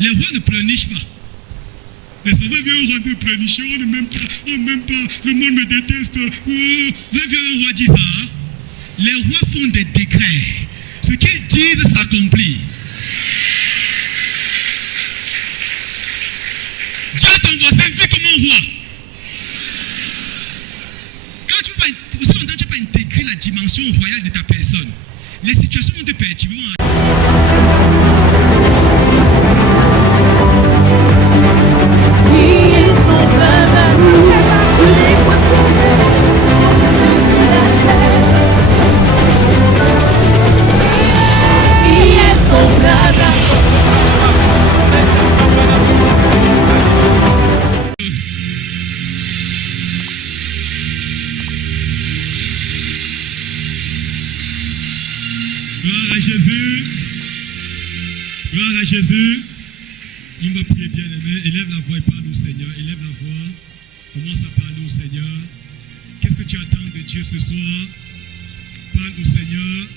Les rois ne pleurnichent pas. Mais ça va bien au roi de pleurnicher, on n'aime pas, le monde me déteste. Va bien un roi dit ça. Hein? Les rois font des décrets. Ce qu'ils disent s'accomplit. Dis à ton voisin, vis comme un roi. Quand tu vas, aussi longtemps tu vas intégrer la dimension royale de ta personne, les situations vont te perturber. Gloire à Jésus. On va prier bien aimé. Élève la voix et parle au Seigneur. Élève la voix. Commence à parler au Seigneur. Qu'est-ce que tu attends de Dieu ce soir? Parle au Seigneur.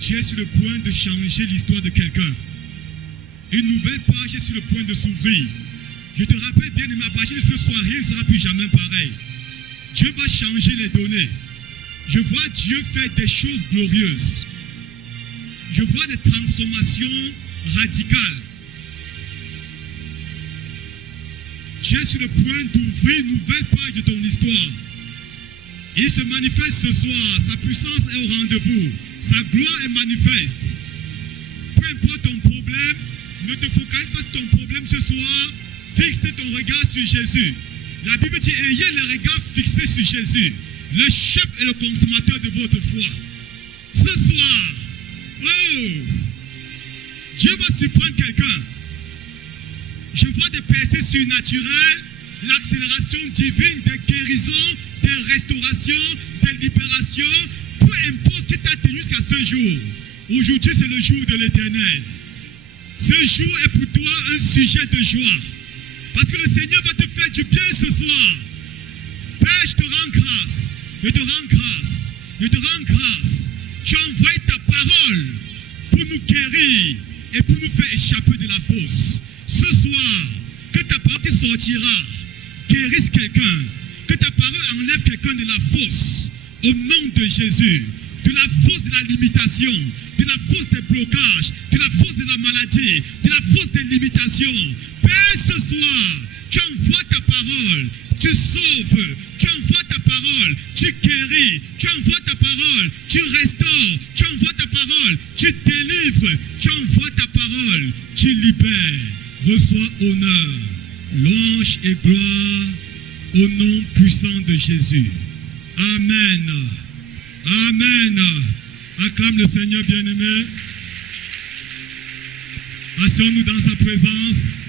Dieu est sur le point de changer l'histoire de quelqu'un. Une nouvelle page est sur le point de s'ouvrir. Je te rappelle bien aimé, à partir de ce soir, rien ne sera plus jamais pareil. Dieu va changer les données. Je vois Dieu faire des choses glorieuses. Je vois des transformations radicales. Dieu est sur le point d'ouvrir une nouvelle page de ton histoire. Il se manifeste ce soir. Sa puissance est au rendez-vous. Sa gloire est manifeste. Peu importe ton problème, ne te focalise pas sur ton problème ce soir. Fixe ton regard sur Jésus. La Bible dit, ayez le regard fixé sur Jésus, le chef et le consommateur de votre foi. Ce soir, Dieu va surprendre quelqu'un. Je vois des percées surnaturelles, l'accélération divine, des guérisons, des restaurations, des libérations. Peu importe ce qui t'a tenu jusqu'à ce jour. Aujourd'hui, c'est le jour de l'Éternel. Ce jour est pour toi un sujet de joie. Parce que le Seigneur va te faire du bien ce soir. Père, je te rends grâce. Je te rends grâce. Je te rends grâce. Tu as envoyé ta parole pour nous guérir et pour nous faire échapper de la fosse. Ce soir, que ta parole qui sortira guérisse quelqu'un. Que ta parole enlève quelqu'un de la fosse. Au nom de Jésus. De la fosse de la limitation. De la fosse des blocages. De la fosse de la maladie. De la fosse des limitations. Père, ce soir, tu envoies ta parole. Tu sauves. Tu envoies ta parole. Tu guéris. Tu envoies ta parole. Tu restaures. Tu envoies ta parole. Tu délivres. Tu envoies ta parole. Tu libères. Reçois honneur, louange et gloire au nom puissant de Jésus. Amen. Amen. Acclame le Seigneur bien-aimé. Asseyons-nous dans sa présence.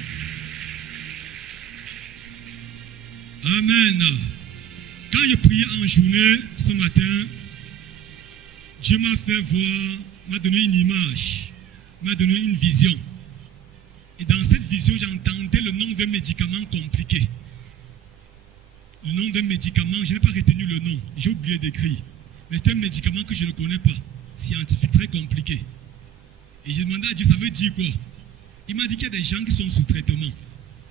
Amen. Quand je priais en journée ce matin, Dieu m'a fait voir, m'a donné une image, m'a donné une vision. Et dans cette vision, j'entendais le nom d'un médicament compliqué. Le nom d'un médicament, je n'ai pas retenu le nom, j'ai oublié d'écrire. Mais c'est un médicament que je ne connais pas, scientifique, très compliqué. Et j'ai demandé à Dieu, ça veut dire quoi? Il m'a dit qu'il y a des gens qui sont sous traitement,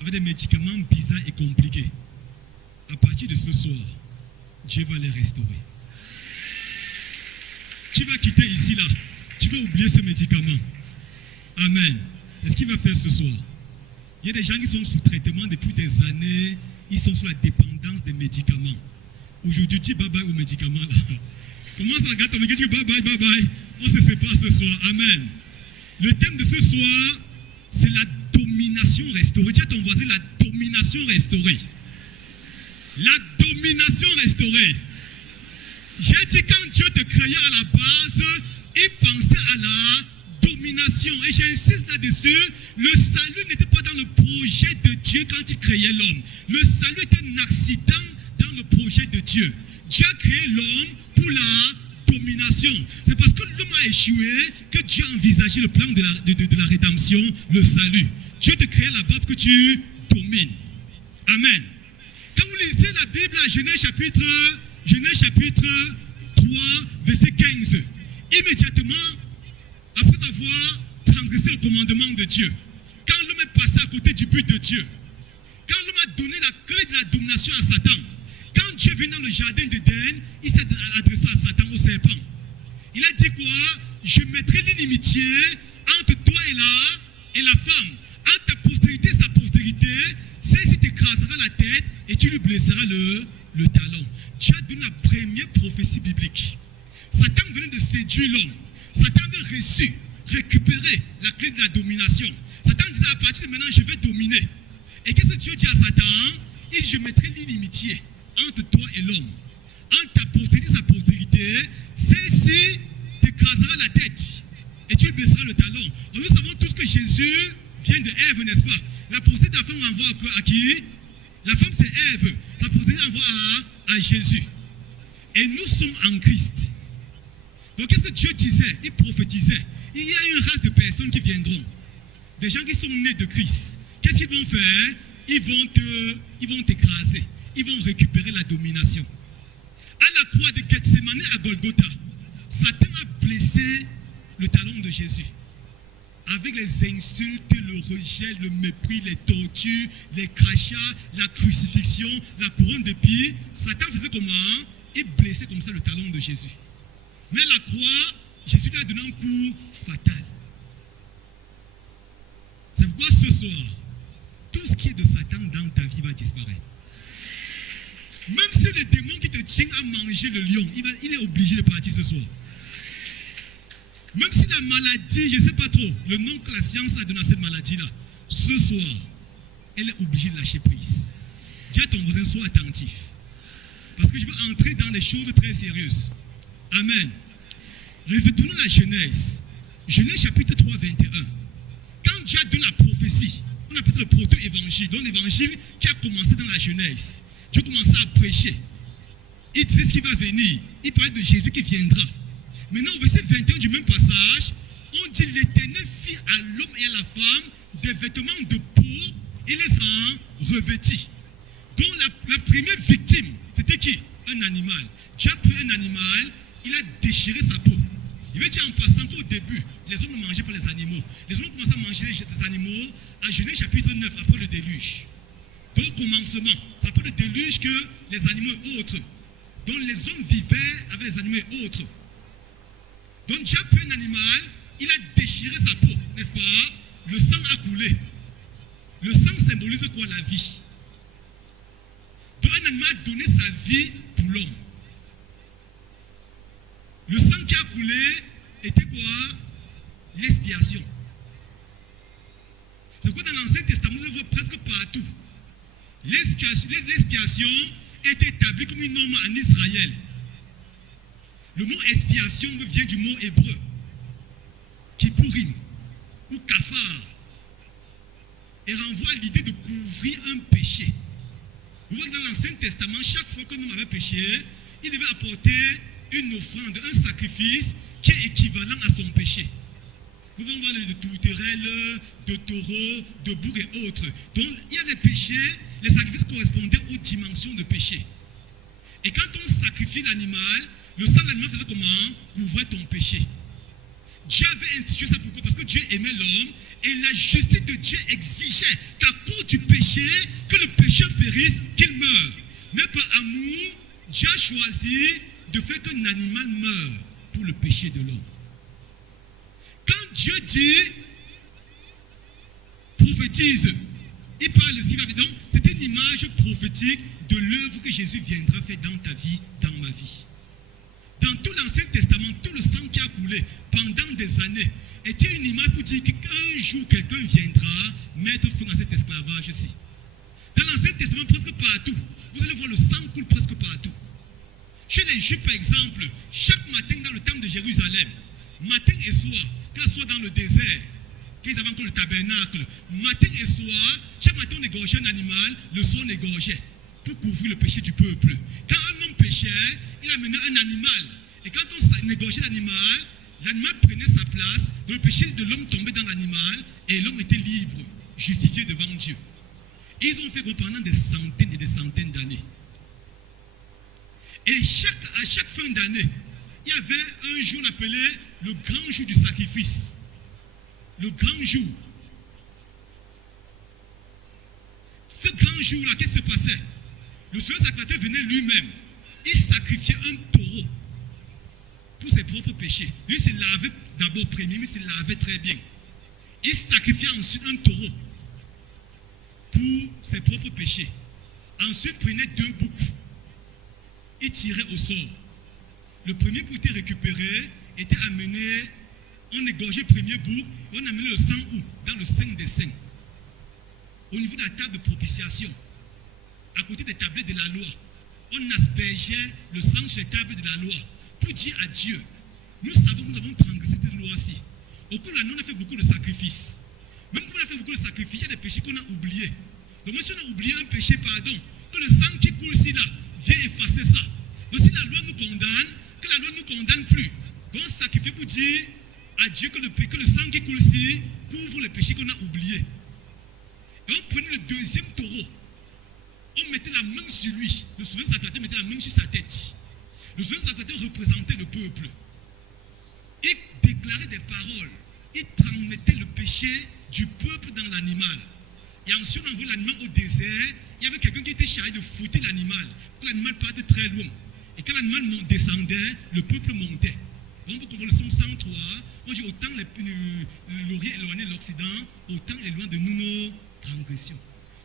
avec des médicaments bizarres et compliqués. À partir de ce soir, Dieu va les restaurer. Tu vas quitter ici, là. Tu vas oublier ce médicament. Amen. C'est ce qu'il va faire ce soir. Il y a des gens qui sont sous traitement depuis des années. Ils sont sous la dépendance des médicaments. Aujourd'hui, tu dis bye bye aux médicaments là. Commence à regarder ton médicament, tu dis bye bye, bye bye. On se sépare ce soir. Amen. Le thème de ce soir, c'est la domination restaurée. Dis à ton voisin, la domination restaurée. La domination restaurée. J'ai dit quand Dieu te créait à la base, il pensait à la domination. Et j'insiste là-dessus, le salut n'était pas dans le projet de Dieu quand il créait l'homme. Le salut était un accident dans le projet de Dieu. Dieu a créé l'homme pour la domination. C'est parce que l'homme a échoué que Dieu a envisagé le plan de la rédemption, le salut. Dieu te crée là-bas pour que tu domines. Amen. Quand vous lisez la Bible à Genèse chapitre 3, verset 15, immédiatement, après avoir transgressé le commandement de Dieu, quand l'homme passé à côté du but de Dieu. Quand l'homme a donné la clé de la domination à Satan, quand Dieu vient dans le jardin d'Éden, il s'est adressé à Satan, au serpent. Il a dit quoi? Je mettrai l'inimitié entre toi et la femme. Entre ta postérité et sa postérité, celle-ci t'écrasera la tête et tu lui blesseras le talon. Dieu a donné la première prophétie biblique. Satan venait de séduire l'homme. Satan avait reçu, récupéré la clé de la domination. Satan disait à partir de maintenant, je vais dominer. Et qu'est-ce que Dieu dit à Satan? Il dit, je mettrai l'inimitié entre toi et l'homme. Entre ta postérité et sa postérité, celle-ci t'écrasera la tête et tu lui blesseras le talon. Nous savons tous que Jésus vient de Ève, n'est-ce pas? La postérité de la femme envoie à qui? La femme, c'est Ève. Sa postérité envoie à Jésus. Et nous sommes en Christ. Donc, qu'est-ce que Dieu disait? Il prophétisait. Il y a une race de personnes qui viendront. Des gens qui sont nés de Christ. Qu'est-ce qu'ils vont faire? Ils vont t'écraser. Ils vont récupérer la domination. À la croix de Gethsemane à Golgotha, Satan a blessé le talon de Jésus. Avec les insultes, le rejet, le mépris, les tortures, les crachats, la crucifixion, la couronne d'épines, Satan faisait comment? Il blessait comme ça le talon de Jésus. Mais à la croix, Jésus lui a donné un coup fatal. C'est pourquoi ce soir, tout ce qui est de Satan dans ta vie va disparaître. Même si le démon qui te tient à manger le lion, il est obligé de partir ce soir. Même si la maladie, je ne sais pas trop, le nom que la science a donné à cette maladie-là, ce soir, elle est obligée de lâcher prise. Dis à ton voisin, sois attentif. Parce que je vais entrer dans des choses très sérieuses. Amen. Revenons à la Genèse. Genèse chapitre 3, 21. Quand Dieu a donné la prophétie, on appelle ça le proto-évangile, donc l'évangile qui a commencé dans la Genèse. Dieu commençait à prêcher. Il disait ce qui va venir. Il parlait de Jésus qui viendra. Maintenant, au verset 21 du même passage, on dit l'Éternel fit à l'homme et à la femme des vêtements de peau et les en revêtit. Donc la première victime, c'était qui? Un animal. Dieu a pris un animal, il a déchiré sa peau. Il veut dire en passant qu'au début, les hommes ne mangeaient pas les animaux. Les hommes commençaient à manger les animaux à Genèse chapitre 9, après le déluge. Donc au commencement, c'est après le déluge que les animaux et autres. Donc les hommes vivaient avec les animaux et autres. Donc Dieu a pris un animal, il a déchiré sa peau, n'est-ce pas? Le sang a coulé. Le sang symbolise quoi? La vie. Donc un animal a donné sa vie pour l'homme. Le sang qui a coulé était quoi? L'expiation. C'est quoi dans l'Ancien Testament, on le voit presque partout. L'expiation est établie comme une norme en Israël. Le mot expiation vient du mot hébreu, kippourim ou kafar, et renvoie à l'idée de couvrir un péché. Vous voyez que dans l'Ancien Testament, chaque fois qu'un homme avait péché, il devait apporter une offrande, un sacrifice qui est équivalent à son péché. Vous pouvez voir de tourterelles, de taureaux, de boucs et autres. Donc, il y a des péchés, les sacrifices correspondaient aux dimensions de péché. Et quand on sacrifie l'animal, le sang de l'animal faisait comment? Couvrait ton péché. Dieu avait institué ça pourquoi? Parce que Dieu aimait l'homme et la justice de Dieu exigeait qu'à cause du péché, que le pécheur périsse, qu'il meure. Mais par amour, Dieu a choisi de faire qu'un animal meure pour le péché de l'homme. Quand Dieu dit, prophétise, il parle ici, donc c'est une image prophétique de l'œuvre que Jésus viendra faire dans ta vie, dans ma vie. Dans tout l'Ancien Testament, tout le sang qui a coulé pendant des années était une image pour dire qu'un jour quelqu'un viendra mettre fin à cet esclavage-ci. Dans l'Ancien Testament, presque partout, vous allez voir le sang coule presque partout. Chez les Juifs, par exemple, chaque matin dans le temple de Jérusalem, matin et soir, quand soit dans le désert, qu'ils avaient encore le tabernacle, matin et soir, chaque matin on égorgeait un animal, le soir on égorgeait, pour couvrir le péché du peuple. Quand un homme péchait, il amenait un animal. Et quand on égorgeait l'animal, l'animal prenait sa place, donc le péché de l'homme tombait dans l'animal, et l'homme était libre, justifié devant Dieu. Et ils ont fait pendant des centaines et des centaines d'années. Et à chaque fin d'année, il y avait un jour appelé le grand jour du sacrifice. Le grand jour. Ce grand jour-là, qu'est-ce qui se passait? Le souverain sacrificateur venait lui-même. Il sacrifiait un taureau pour ses propres péchés. Lui se lavait d'abord premier, mais il se lavait très bien. Il sacrifiait ensuite un taureau pour ses propres péchés. Ensuite, prenait 2 boucs. Il tirait au sort. Le premier bouc était récupéré, était amené, on égorgeait le premier bouc, et on amenait le sang où? Dans le Saint des Saints. Au niveau de la table de propitiation, à côté des tablettes de la loi, on aspergeait le sang sur les tables de la loi pour dire à Dieu, nous savons que nous avons transgressé cette loi-ci. Au cours de l'année, on a fait beaucoup de sacrifices. Même quand on a fait beaucoup de sacrifices, il y a des péchés qu'on a oubliés. Donc même si on a oublié un péché, pardon, que le sang qui coule ici là vient effacer ça. Donc si la loi nous condamne, que la loi ne nous condamne plus. Donc on sacrifie pour dire à Dieu que le sang qui coule ici couvre les péchés qu'on a oubliés. Et on prenait le deuxième taureau. On mettait la main sur lui. Le souverain sacrificateur mettait la main sur sa tête. Le souverain sacrificateur représentait le peuple. Il déclarait des paroles. Il transmettait le péché du peuple dans l'animal. Et ensuite, on envoyait l'animal au désert. Il y avait quelqu'un qui était chargé de fouetter l'animal. Que l'animal partait très loin. Et quand l'animal descendait, le peuple montait. On peut comprendre le psaume 103. On dit autant l'Orient éloigné de l'Occident, autant il est loin de nous nos transgressions.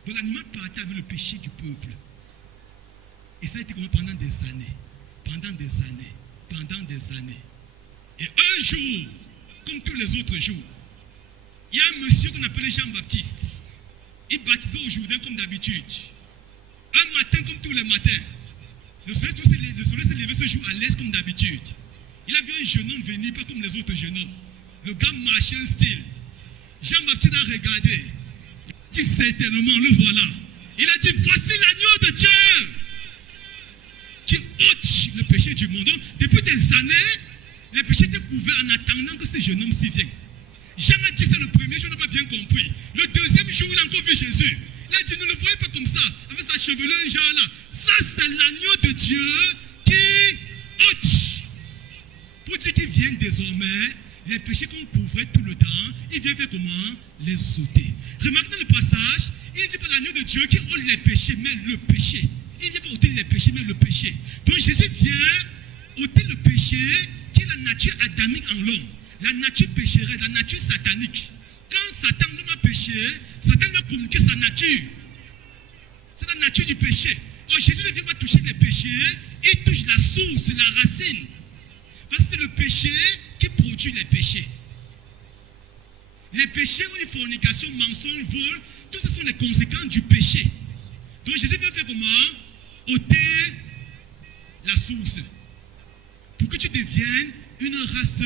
Donc l'animal partait avec le péché du peuple. Et ça a été comme pendant des années. Pendant des années. Pendant des années. Et un jour, comme tous les autres jours, il y a un monsieur qu'on appelait Jean-Baptiste. Il baptisait au Jourdain comme d'habitude. Un matin comme tous les matins. Le soleil s'est levé ce jour à l'est comme d'habitude. Il a vu un jeune homme venir, pas comme les autres jeunes hommes. Le gars marchait un style. Jean-Baptiste a regardé. Il dit certainement, le voilà. Il a dit, voici l'agneau de Dieu qui ôte le péché du monde. Donc, depuis des années, les péchés étaient couverts en attendant que ce jeune homme s'y vienne. Jean a dit ça le premier jour, il n'a pas bien compris. Le deuxième jour, il a encore vu Jésus. Il a dit, ne le voyez pas comme ça, avec sa chevelure genre là. Ça, c'est l'agneau de Dieu qui ôte. Pour dire qu'il vient désormais, les péchés qu'on couvrait tout le temps, il vient faire comment? Les ôter. Remarquez dans le passage, il ne dit pas l'agneau de Dieu qui ôte les péchés, mais le péché. Il ne vient pas ôter les péchés, mais le péché. Donc Jésus vient ôter le péché qui est la nature adamique en l'homme. La nature pécheresse, la nature satanique. Quand Satan a péché, Satan va communiquer sa nature. C'est la nature du péché. Or Jésus ne vient pas toucher les péchés, il touche la source, la racine. Parce que c'est le péché qui produit les péchés. Les péchés, fornication, mensonge, vol, tout ce sont les conséquences du péché. Donc Jésus vient faire comment? Ôter la source. Pour que tu deviennes une race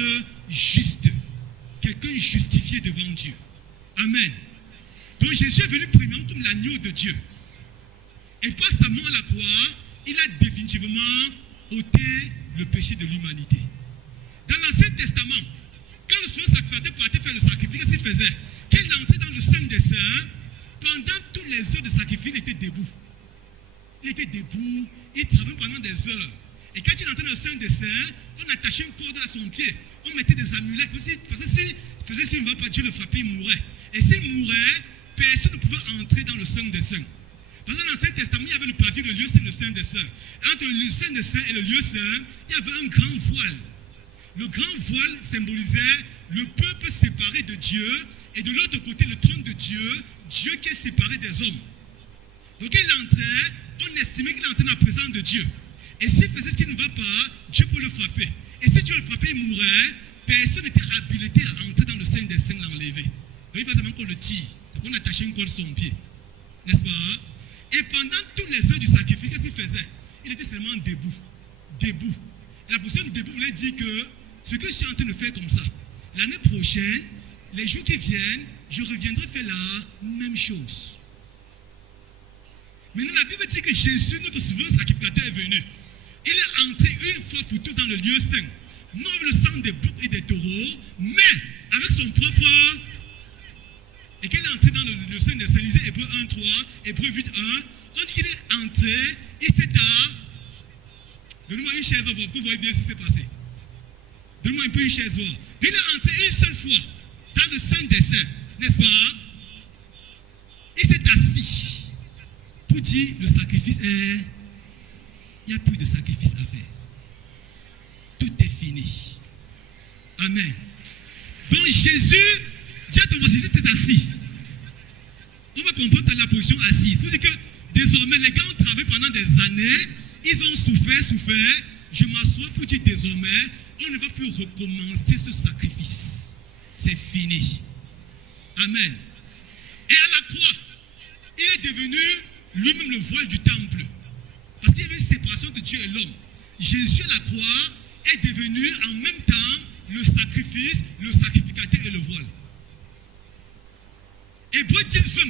juste. Quelqu'un justifié devant Dieu. Amen. Donc Jésus est venu premièrement comme l'agneau de Dieu. Et par sa mort à la croix, il a définitivement ôté le péché de l'humanité. Dans l'Ancien Testament, quand le souverain sacrificateur partait faire le sacrifice, qu'est-ce qu'il faisait? Quand il entrait dans le Saint des Saints, pendant toutes les heures de sacrifice, il était debout. Il était debout, il travaillait pendant des heures. Et quand il entrait dans le Saint des Saints, on attachait une corde à son pied. On mettait des amulettes. Parce que s'il faisait ce qu'il ne va pas, Dieu le frappait, il mourrait. Et s'il mourait, personne ne pouvait entrer dans le Saint des Saints. Parce que dans l'Ancien Testament, il y avait le pavillon, le lieu saint, le Saint des Saints. Entre le Saint des Saints et le lieu saint, il y avait un grand voile. Le grand voile symbolisait le peuple séparé de Dieu et de l'autre côté, le trône de Dieu, Dieu qui est séparé des hommes. Donc il entrait, on estimait qu'il entrait dans la présence de Dieu. Et s'il faisait ce qui ne va pas, Dieu peut le frapper. Et si Dieu le frappait, il mourrait. Personne n'était habilité à entrer dans le Saint des Saints, l'enlever. Donc il faisait même qu'on le tire. Donc on attachait une corde sur son pied. N'est-ce pas? Et pendant toutes les heures du sacrifice, qu'est-ce qu'il faisait? Il était seulement debout. Debout. Et la position de debout voulait dire que ce que je suis en train de faire comme ça, l'année prochaine, les jours qui viennent, je reviendrai faire la même chose. Maintenant, la Bible dit que Jésus, notre souverain sacrificateur, est venu. Il est entré une fois pour toutes dans le lieu saint. Non avec le sang des boucs et des taureaux, mais avec son propre. Et quand il est entré dans le Saint des Saints, lisez Hébreux 1, 3, Hébreux 8, 1, on dit qu'il est entré, il s'est à. Donnez-moi une chaise, pour que vous voyez bien ce qui s'est passé. Donnez-moi un peu une chaise. Il est entré une seule fois dans le Saint des Saints, n'est-ce pas? Il s'est assis. pour dire le sacrifice est... Il n'y a plus de sacrifice à faire. Tout est fini. Amen. Donc Jésus, Dieu Jésus était assis. On va comprendre la position assise. Vous dites que désormais, les gars ont travaillé pendant des années, ils ont souffert. Je m'assois pour dire désormais, on ne va plus recommencer ce sacrifice. C'est fini. Amen. Et à la croix, il est devenu lui-même le voile du temple. Parce qu'il y avait une séparation de Dieu et l'homme. Jésus à la croix est devenu en même temps le sacrifice, le sacrificateur et le voile. Hébreux 10, 20,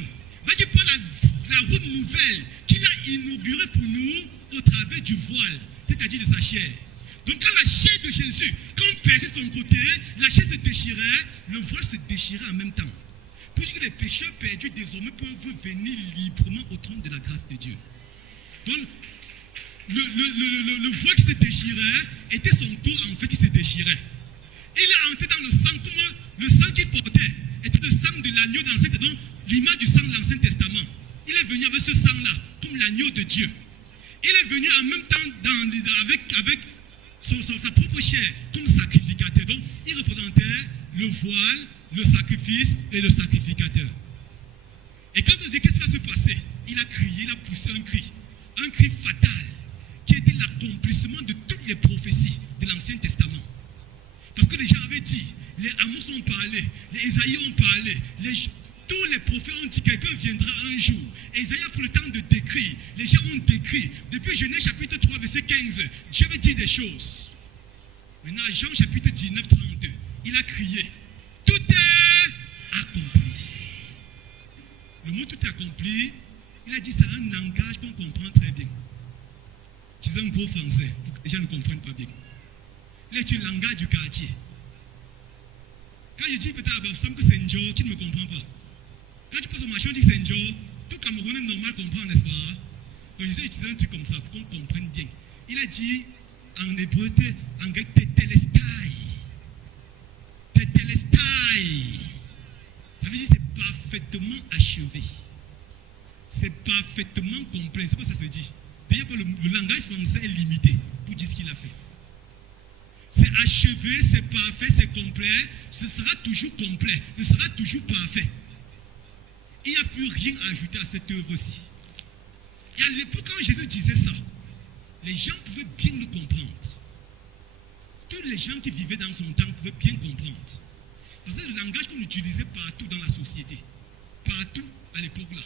va dire par la route nouvelle qu'il a inaugurée pour nous au travers du voile, c'est-à-dire de sa chair. Donc quand la chair de Jésus, quand on perçait son côté, la chair se déchirait, le voile se déchirait en même temps. Pour dire que les pécheurs perdus désormais peuvent venir librement au trône de la grâce de Dieu. Donc le voile qui se déchirait était son corps en fait qui se déchirait. Il est entré dans le sang comme le sang qu'il portait était le sang de l'agneau de l'Ancien Testament, l'image du sang de l'Ancien Testament. Il est venu avec ce sang-là, comme l'agneau de Dieu. Il est venu en même temps avec sa propre chair, comme sacrificateur. Donc, il représentait le voile, le sacrifice et le sacrificateur. Et quand on dit qu'est-ce qui va se passer, il a crié, il a poussé un cri fatal, qui était l'accomplissement de toutes les prophéties de l'Ancien Testament. Parce que les gens avaient dit, les Amos ont parlé, les Isaïe ont parlé, tous les prophètes ont dit que quelqu'un viendra un jour. Et Isaïe a pris le temps de décrire. Les gens ont décrit. Depuis Genèse chapitre 3, verset 15, Dieu avait dit des choses. Maintenant, Jean chapitre 19, 32, il a crié, tout est accompli. Le mot tout est accompli, il a dit c'est un langage qu'on comprend très bien. C'est un gros français, pour que les gens ne comprennent pas bien. Il est le langage du quartier. Quand je dis peut-être à Bafsam que c'est Njo, qui ne me comprend pas. Quand tu passes au marché, on dit que c'est Njo, tout Camerounais normal comprend, n'est-ce pas? Donc je vais utiliser un truc comme ça pour qu'on comprenne bien. Il a dit en hébreu, en grec, tetelestai. Tetelestai. Ça veut dire c'est parfaitement achevé. C'est parfaitement complet. C'est pas ça que ça se dit. D'ailleurs, le langage français est limité pour dire ce qu'il a fait. C'est achevé, c'est parfait, c'est complet. Ce sera toujours complet. Ce sera toujours parfait. Il n'y a plus rien à ajouter à cette œuvre-ci. Et à l'époque, quand Jésus disait ça, les gens pouvaient bien le comprendre. Tous les gens qui vivaient dans son temps pouvaient bien comprendre. Parce que c'est le langage qu'on utilisait partout dans la société. Partout à l'époque-là.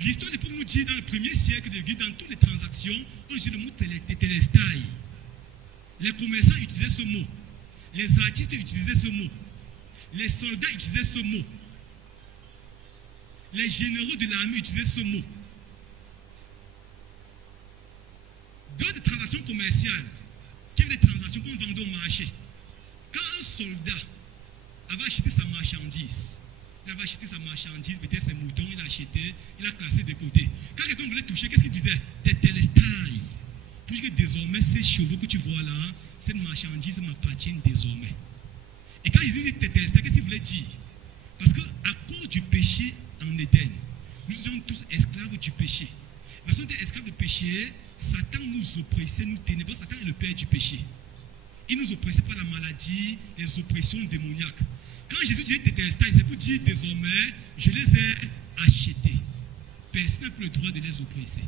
L'histoire de l'époque nous dit, dans le premier siècle de l'Église, dans toutes les transactions, on utilisait le mot tételestai. Les commerçants utilisaient ce mot. Les artistes utilisaient ce mot. Les soldats utilisaient ce mot. Les généraux de l'armée utilisaient ce mot. D'autres transactions commerciales, qui avaient des transactions qu'on vendait au marché. Quand un soldat avait acheté sa marchandise, peut-être ses moutons, il a acheté, il a classé de côté. Quand quelqu'un voulait toucher, qu'est-ce qu'il disait? Tetelestai. Puisque désormais, ces chevaux que tu vois là, cette marchandise m'appartient désormais. Et quand Jésus dit tetelestai, qu'est-ce qu'il voulait dire? Parce qu'à cause du péché en Éden, nous étions tous esclaves du péché. Parce qu'on était esclaves du péché, Satan nous oppressait, nous ténébreux. Satan est le père du péché. Il nous oppressait par la maladie, les oppressions démoniaques. Quand Jésus dit tetelestai, c'est pour dire désormais, je les ai achetés. Personne n'a plus le droit de les oppresser.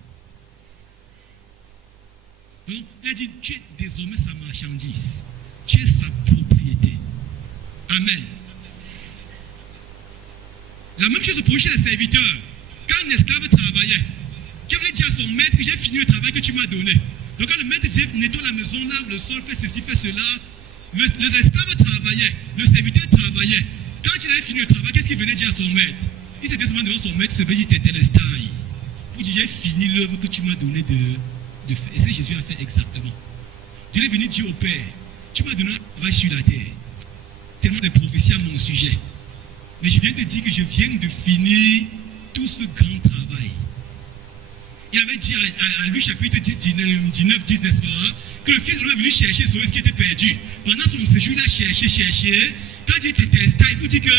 Donc, il a dit, tu es désormais sa marchandise. Tu es sa propriété. Amen. La même chose pour chez les serviteurs. Quand un esclave travaillait, qui voulait dire à son maître, j'ai fini le travail que tu m'as donné. Donc quand le maître disait, nettoie la maison, lave le sol, fais ceci, fais cela, les esclaves travaillaient, le serviteur travaillait. Quand il avait fini le travail, qu'est-ce qu'il venait dire à son maître? Il s'était devant son maître, il se dit, tetelestai. Pour dire, j'ai fini l'œuvre que tu m'as donné de faire. Et c'est ce que Jésus a fait exactement. Dieu est venu dire au Père, tu m'as donné un travail sur la terre. Tellement de prophéties à mon sujet. Mais je viens te dire que je viens de finir tout ce grand travail. Il avait dit à Luc chapitre 10, 19, 10, n'est-ce pas, que le Fils de l'homme est venu chercher ce qui était perdu. Pendant son séjour, il a cherché. Quand il était testé, il vous dit que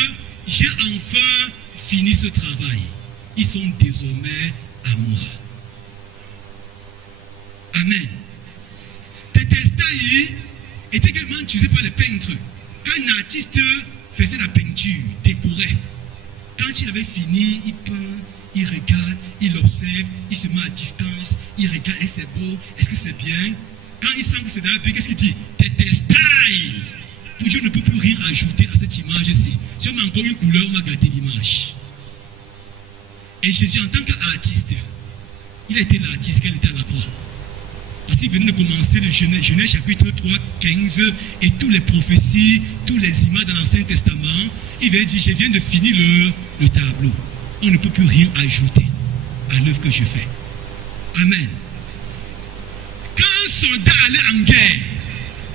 j'ai enfin fini ce travail. ils sont désormais à moi. Amen. Tételestai était également utilisé par les peintres. Quand un artiste faisait la peinture, décorait, quand il avait fini, il peint, il regarde, il observe, il se met à distance, il regarde, est-ce que c'est beau, est-ce que c'est bien? Quand il sent que c'est dans la paix, qu'est-ce qu'il dit? Tételestai. Pour Dieu ne peut plus rien ajouter à cette image-ci. Si on met encore une couleur, on va gâter l'image. Et Jésus, en tant qu'artiste, il a été l'artiste quand il était à la croix. Parce qu'il venait de commencer le Genèse chapitre 3, 15 et toutes les prophéties, toutes les images dans l'Ancien Testament. Il venait dire, je viens de finir le tableau. On ne peut plus rien ajouter à l'œuvre que je fais. Amen. Quand un soldat allait en guerre,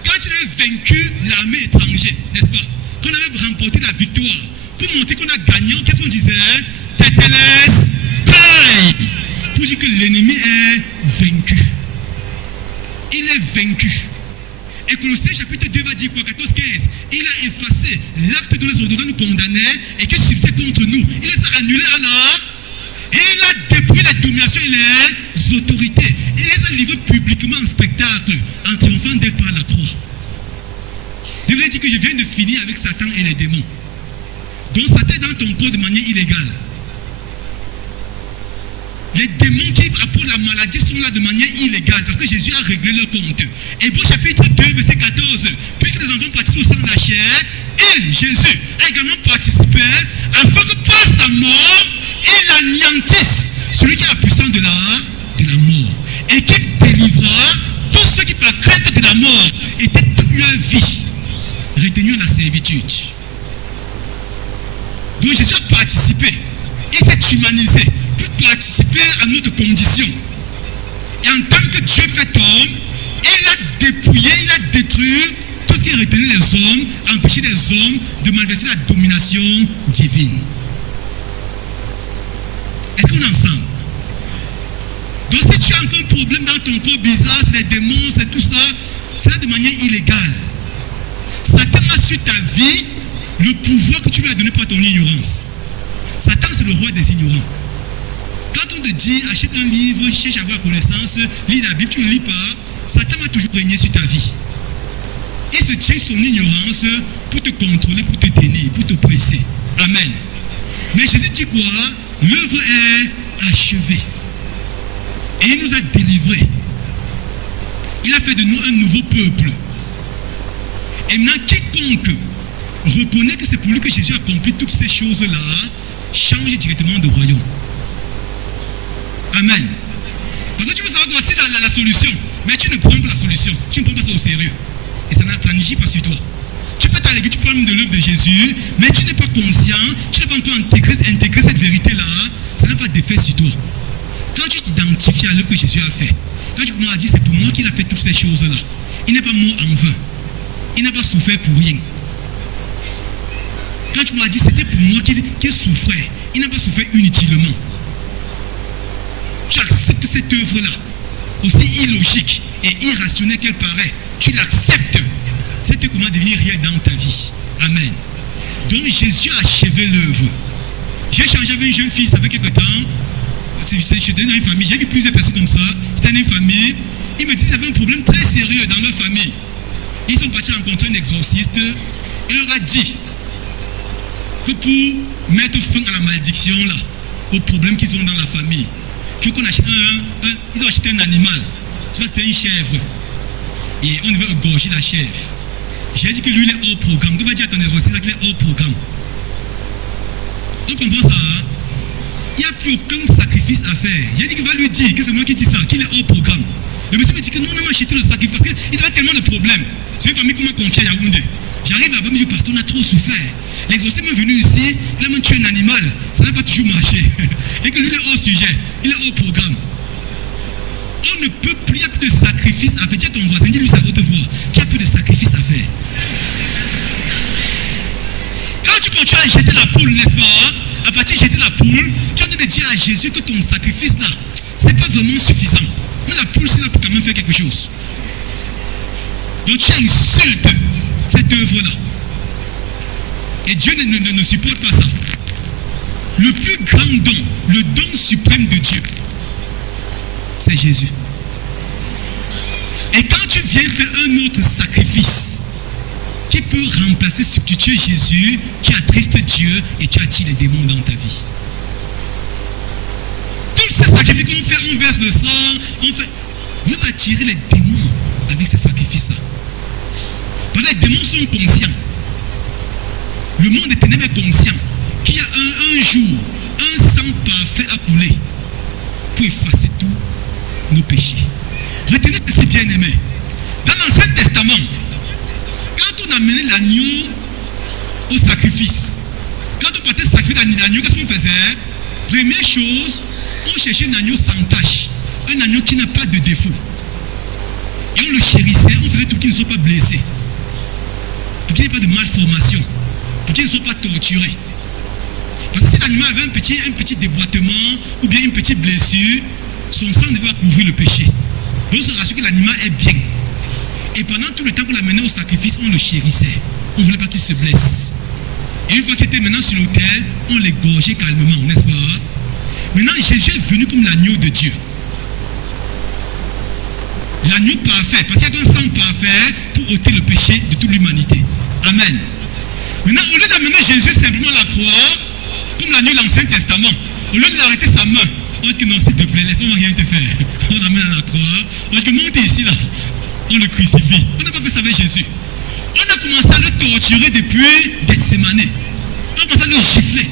quand il avait vaincu l'armée étrangère, n'est-ce pas? Quand on avait remporté la victoire, pour montrer qu'on a gagné, qu'est-ce qu'on disait? Tételestai. Pour dire que l'ennemi est vaincu. Il est vaincu. Et Colossiens chapitre 2 va dire quoi? 14, 15. Il a effacé l'acte dont les ordonnances nous condamnaient et qui subsistait contre nous. Il les a annulés à l'art. Et il a dépouillé les dominations et les autorités. Il les a livrés publiquement en spectacle, en triomphant d'elle par la croix. Je voulais dire que je viens de finir avec Satan et les démons. Donc Satan est dans ton corps de manière illégale. Les démons qui apportent la maladie sont là de manière illégale parce que Jésus a réglé leur compte. Hébreux chapitre 2, verset 14. Puisque les enfants participent au sang de la chair, il, Jésus, a également participé afin que par sa mort, il anéantisse celui qui a la puissance de la mort. Et qu'il délivra tous ceux qui par crainte de la mort étaient toute leur vie retenus à la servitude. Donc Jésus a participé. Il s'est humanisé pour participer à notre condition. Et en tant que Dieu fait homme, il a dépouillé, il a détruit tout ce qui retenait les hommes, empêché les hommes de manifester la domination divine. Est-ce qu'on est ensemble? Donc si tu as encore un problème dans ton corps bizarre, c'est les démons, c'est tout ça, c'est là de manière illégale. Satan a sur ta vie le pouvoir que tu lui as donné par ton ignorance. Satan, c'est le roi des ignorants. Quand on te dit, achète un livre, cherche à avoir la connaissance, lis la Bible, tu ne lis pas, Satan va toujours régner sur ta vie. Il se tient son ignorance pour te contrôler, pour te tenir, pour te presser. Amen. Mais Jésus dit quoi? L'œuvre est achevée. Et il nous a délivrés. Il a fait de nous un nouveau peuple. Et maintenant, quiconque reconnaît que c'est pour lui que Jésus a accompli toutes ces choses-là, change directement de royaume. Amen. Parce que tu veux savoir aussi la solution, mais tu ne prends pas la solution, tu ne prends pas ça au sérieux. Et ça n'agit pas sur toi. Tu peux t'alléguer, tu parles de l'œuvre de Jésus, mais tu n'es pas conscient, tu n'as pas encore intégré cette vérité-là, ça n'a pas d'effet sur toi. Quand tu t'identifies à l'œuvre que Jésus a fait, quand tu commences à dire c'est pour moi qu'il a fait toutes ces choses-là, il n'est pas mort en vain, il n'a pas souffert pour rien. Quand tu m'as dit c'était pour moi qu'il souffrait, il n'a pas souffert inutilement. Tu acceptes cette œuvre-là, aussi illogique et irrationnelle qu'elle paraît, tu l'acceptes. Cette œuvre va devenir réelle dans ta vie. Amen. Donc Jésus a achevé l'œuvre. J'ai échangé avec une jeune fille, ça fait quelque temps. J'étais dans une famille, j'ai vu plusieurs personnes comme ça. C'était dans une famille. Ils me disaient qu'ils avaient un problème très sérieux dans leur famille. Ils sont partis rencontrer un exorciste. Il leur a dit que pour mettre fin à la malédiction là, aux problèmes qu'ils ont dans la famille, qu'on achète ils ont acheté un animal. C'était une chèvre. Et on devait égorger la chèvre. J'ai dit que lui il est hors programme. Qu'on va dire à ton exorciste qu'il est hors programme. On comprend ça, hein? Il n'y a plus aucun sacrifice à faire. J'ai dit qu'il va lui dire que c'est moi qui dis ça, qu'il est hors programme. Le monsieur me dit que non, on a acheté le sacrifice parce qu'il avait tellement de problèmes. C'est une famille qu'on m'a confiée à Yaoundé. J'arrive là-bas, mais je dis, pasteur, on a trop souffert. L'exorciste est venu ici, il a même tué un animal. Ça n'a pas toujours marché. Et que lui, il est hors sujet, il est hors programme. On ne peut plus, il n'y a plus de sacrifice à faire. Dis à ton voisin, dis-lui ça à haute voix, qu'il n'y a plus de sacrifice à faire. Quand tu continues à jeter la poule, n'est-ce pas? À partir de jeter la poule, tu as de dire à Jésus que ton sacrifice là, c'est pas vraiment suffisant. Mais la poule, c'est là pour quand même faire quelque chose. Donc tu insultes cette œuvre-là. Et Dieu ne supporte pas ça. le plus grand don, le don suprême de Dieu, c'est Jésus. Et quand tu viens faire un autre sacrifice qui peut remplacer, substituer Jésus, tu attristes Dieu et tu attires les démons dans ta vie. Tous ces sacrifices qu'on fait, on verse le sang, vous attirez les démons avec ces sacrifices-là. Parce que les démons sont conscients. Le monde des ténèbres est conscient qu'il y a un jour, un sang parfait à couler pour effacer tous nos péchés. Retenez que c'est bien aimé. Dans l'Ancien Testament, quand on amenait l'agneau au sacrifice, quand on partait sacrifier l'agneau, qu'est-ce qu'on faisait? Première chose, on cherchait un agneau sans tache, un agneau qui n'a pas de défaut. Et on le chérissait, on faisait tout pour qu'il ne soit pas blessé, pour qu'il n'y ait pas de malformation, pour qu'il ne soit pas torturé. Parce que si l'animal avait un petit déboîtement ou bien une petite blessure, son sang devait couvrir le péché. Donc on se rassure que l'animal est bien. Et pendant tout le temps qu'on l'amenait au sacrifice, on le chérissait. On ne voulait pas qu'il se blesse. Et une fois qu'il était maintenant sur l'autel, on l'égorgeait calmement, n'est-ce pas? Maintenant, Jésus est venu comme l'agneau de Dieu. L'agneau parfait, parce qu'il y a un sang parfait pour ôter le péché de toute l'humanité. Amen. Maintenant, au lieu d'amener Jésus simplement à la croix, comme l'agneau de l'Ancien Testament, au lieu de l'arrêter sa main, on dit que non, s'il te plaît, laisse-moi rien te faire. On l'amène à la croix, on dit que monte ici là, on le crucifie. On n'a pas fait ça avec Jésus. On a commencé à le torturer depuis Gethsémané. On a commencé à le gifler.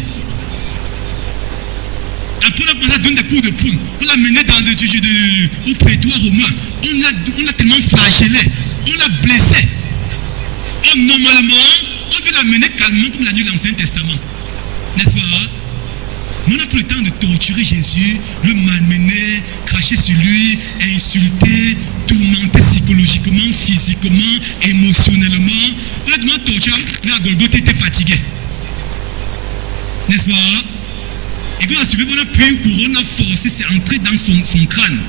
Après, on a commencé à donner des coups de poing. On l'a mené au prétoire romain. On l'a tellement flagellé. On l'a blessé. Normalement, on devait l'amener calmement comme l'agneau de l'Ancien Testament. N'est-ce pas? Mais on a pris le temps de torturer Jésus, le malmener, cracher sur lui, insulter, tourmenter psychologiquement, physiquement, émotionnellement. On a demandé torturer, mais à Golgotha, il était fatigué. N'est-ce pas? Et quand on a suivi, on a pris une couronne, on a forcé, c'est entré dans son crâne.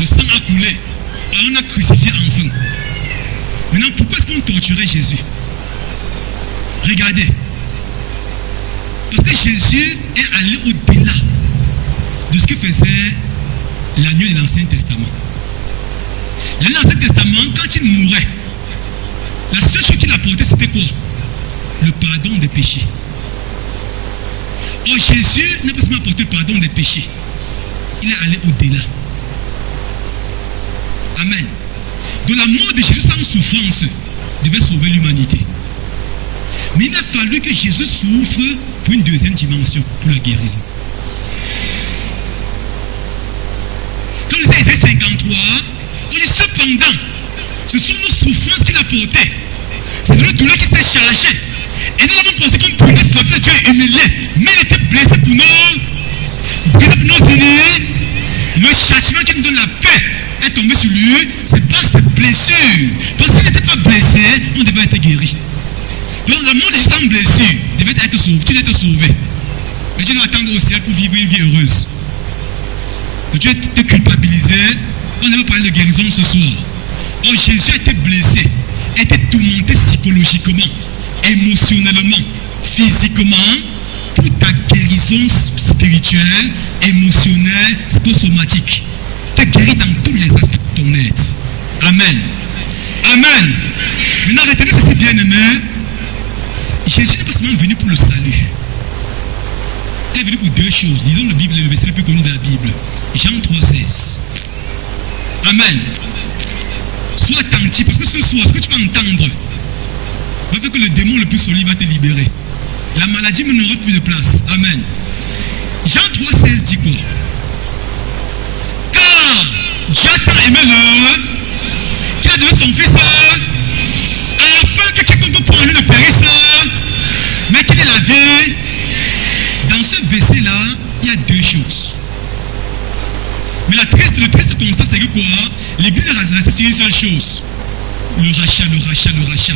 Le sang a coulé. Alors on a crucifié enfin. Maintenant, pourquoi est-ce qu'on torturait Jésus? Regardez. Parce que Jésus est allé au-delà de ce que faisait l'agneau de l'Ancien Testament. L'agneau de l'Ancien Testament, quand il mourait, la seule chose qu'il apportait, c'était quoi? Le pardon des péchés. Or, Jésus n'a pas seulement apporté le pardon des péchés, il est allé au-delà. Amen. Donc la mort de Jésus sans souffrance devait sauver l'humanité. Mais il a fallu que Jésus souffre pour une deuxième dimension, pour la guérison. Quand on lit Isaïe 53, on dit cependant, ce sont nos souffrances qu'il a portées. C'est de notre douleur qui s'est chargée. Et nous l'avons pensé comme pour une frappé, Dieu est humilié. Mais il était blessé pour nos ennemis. Le châtiment qui nous donne la paix est tombé sur lui. C'est pas ses blessures. Parce qu'il n'était pas blessé, on devait être guéri. Donc la mort de Jésus sans blessure devait être sauvé. Tu devais être sauvé. Mais tu dois attendre au ciel pour vivre une vie heureuse. Donc tu es culpabilisé. On ne va pas parler de guérison ce soir. Or Jésus a été blessé, a été tourmenté psychologiquement, émotionnellement, physiquement, pour ta guérison spirituelle, émotionnelle, psychosomatique. Tu es guéri dans tous les aspects de ton être. Amen. Amen. Maintenant, retenez ceci, bien aimé. Jésus n'est pas seulement venu pour le salut. Il est venu pour deux choses. Lisons la Bible, le verset le plus connu de la Bible. Jean 3,16. Amen. Sois attentif, parce que ce soir, ce que tu vas entendre va faire que le démon le plus solide va te libérer. La maladie n'aura plus de place. Amen. Jean 3,16 dit quoi? Car Dieu a tant aimé le qu'il a donné son fils afin que quiconque peut prendre lui ne périsse, mais qu'il ait la vie. Dans ce verset-là, il y a deux choses. Mais le triste constat, c'est que quoi? L'église est restée sur une seule chose. Le rachat, le rachat, le rachat.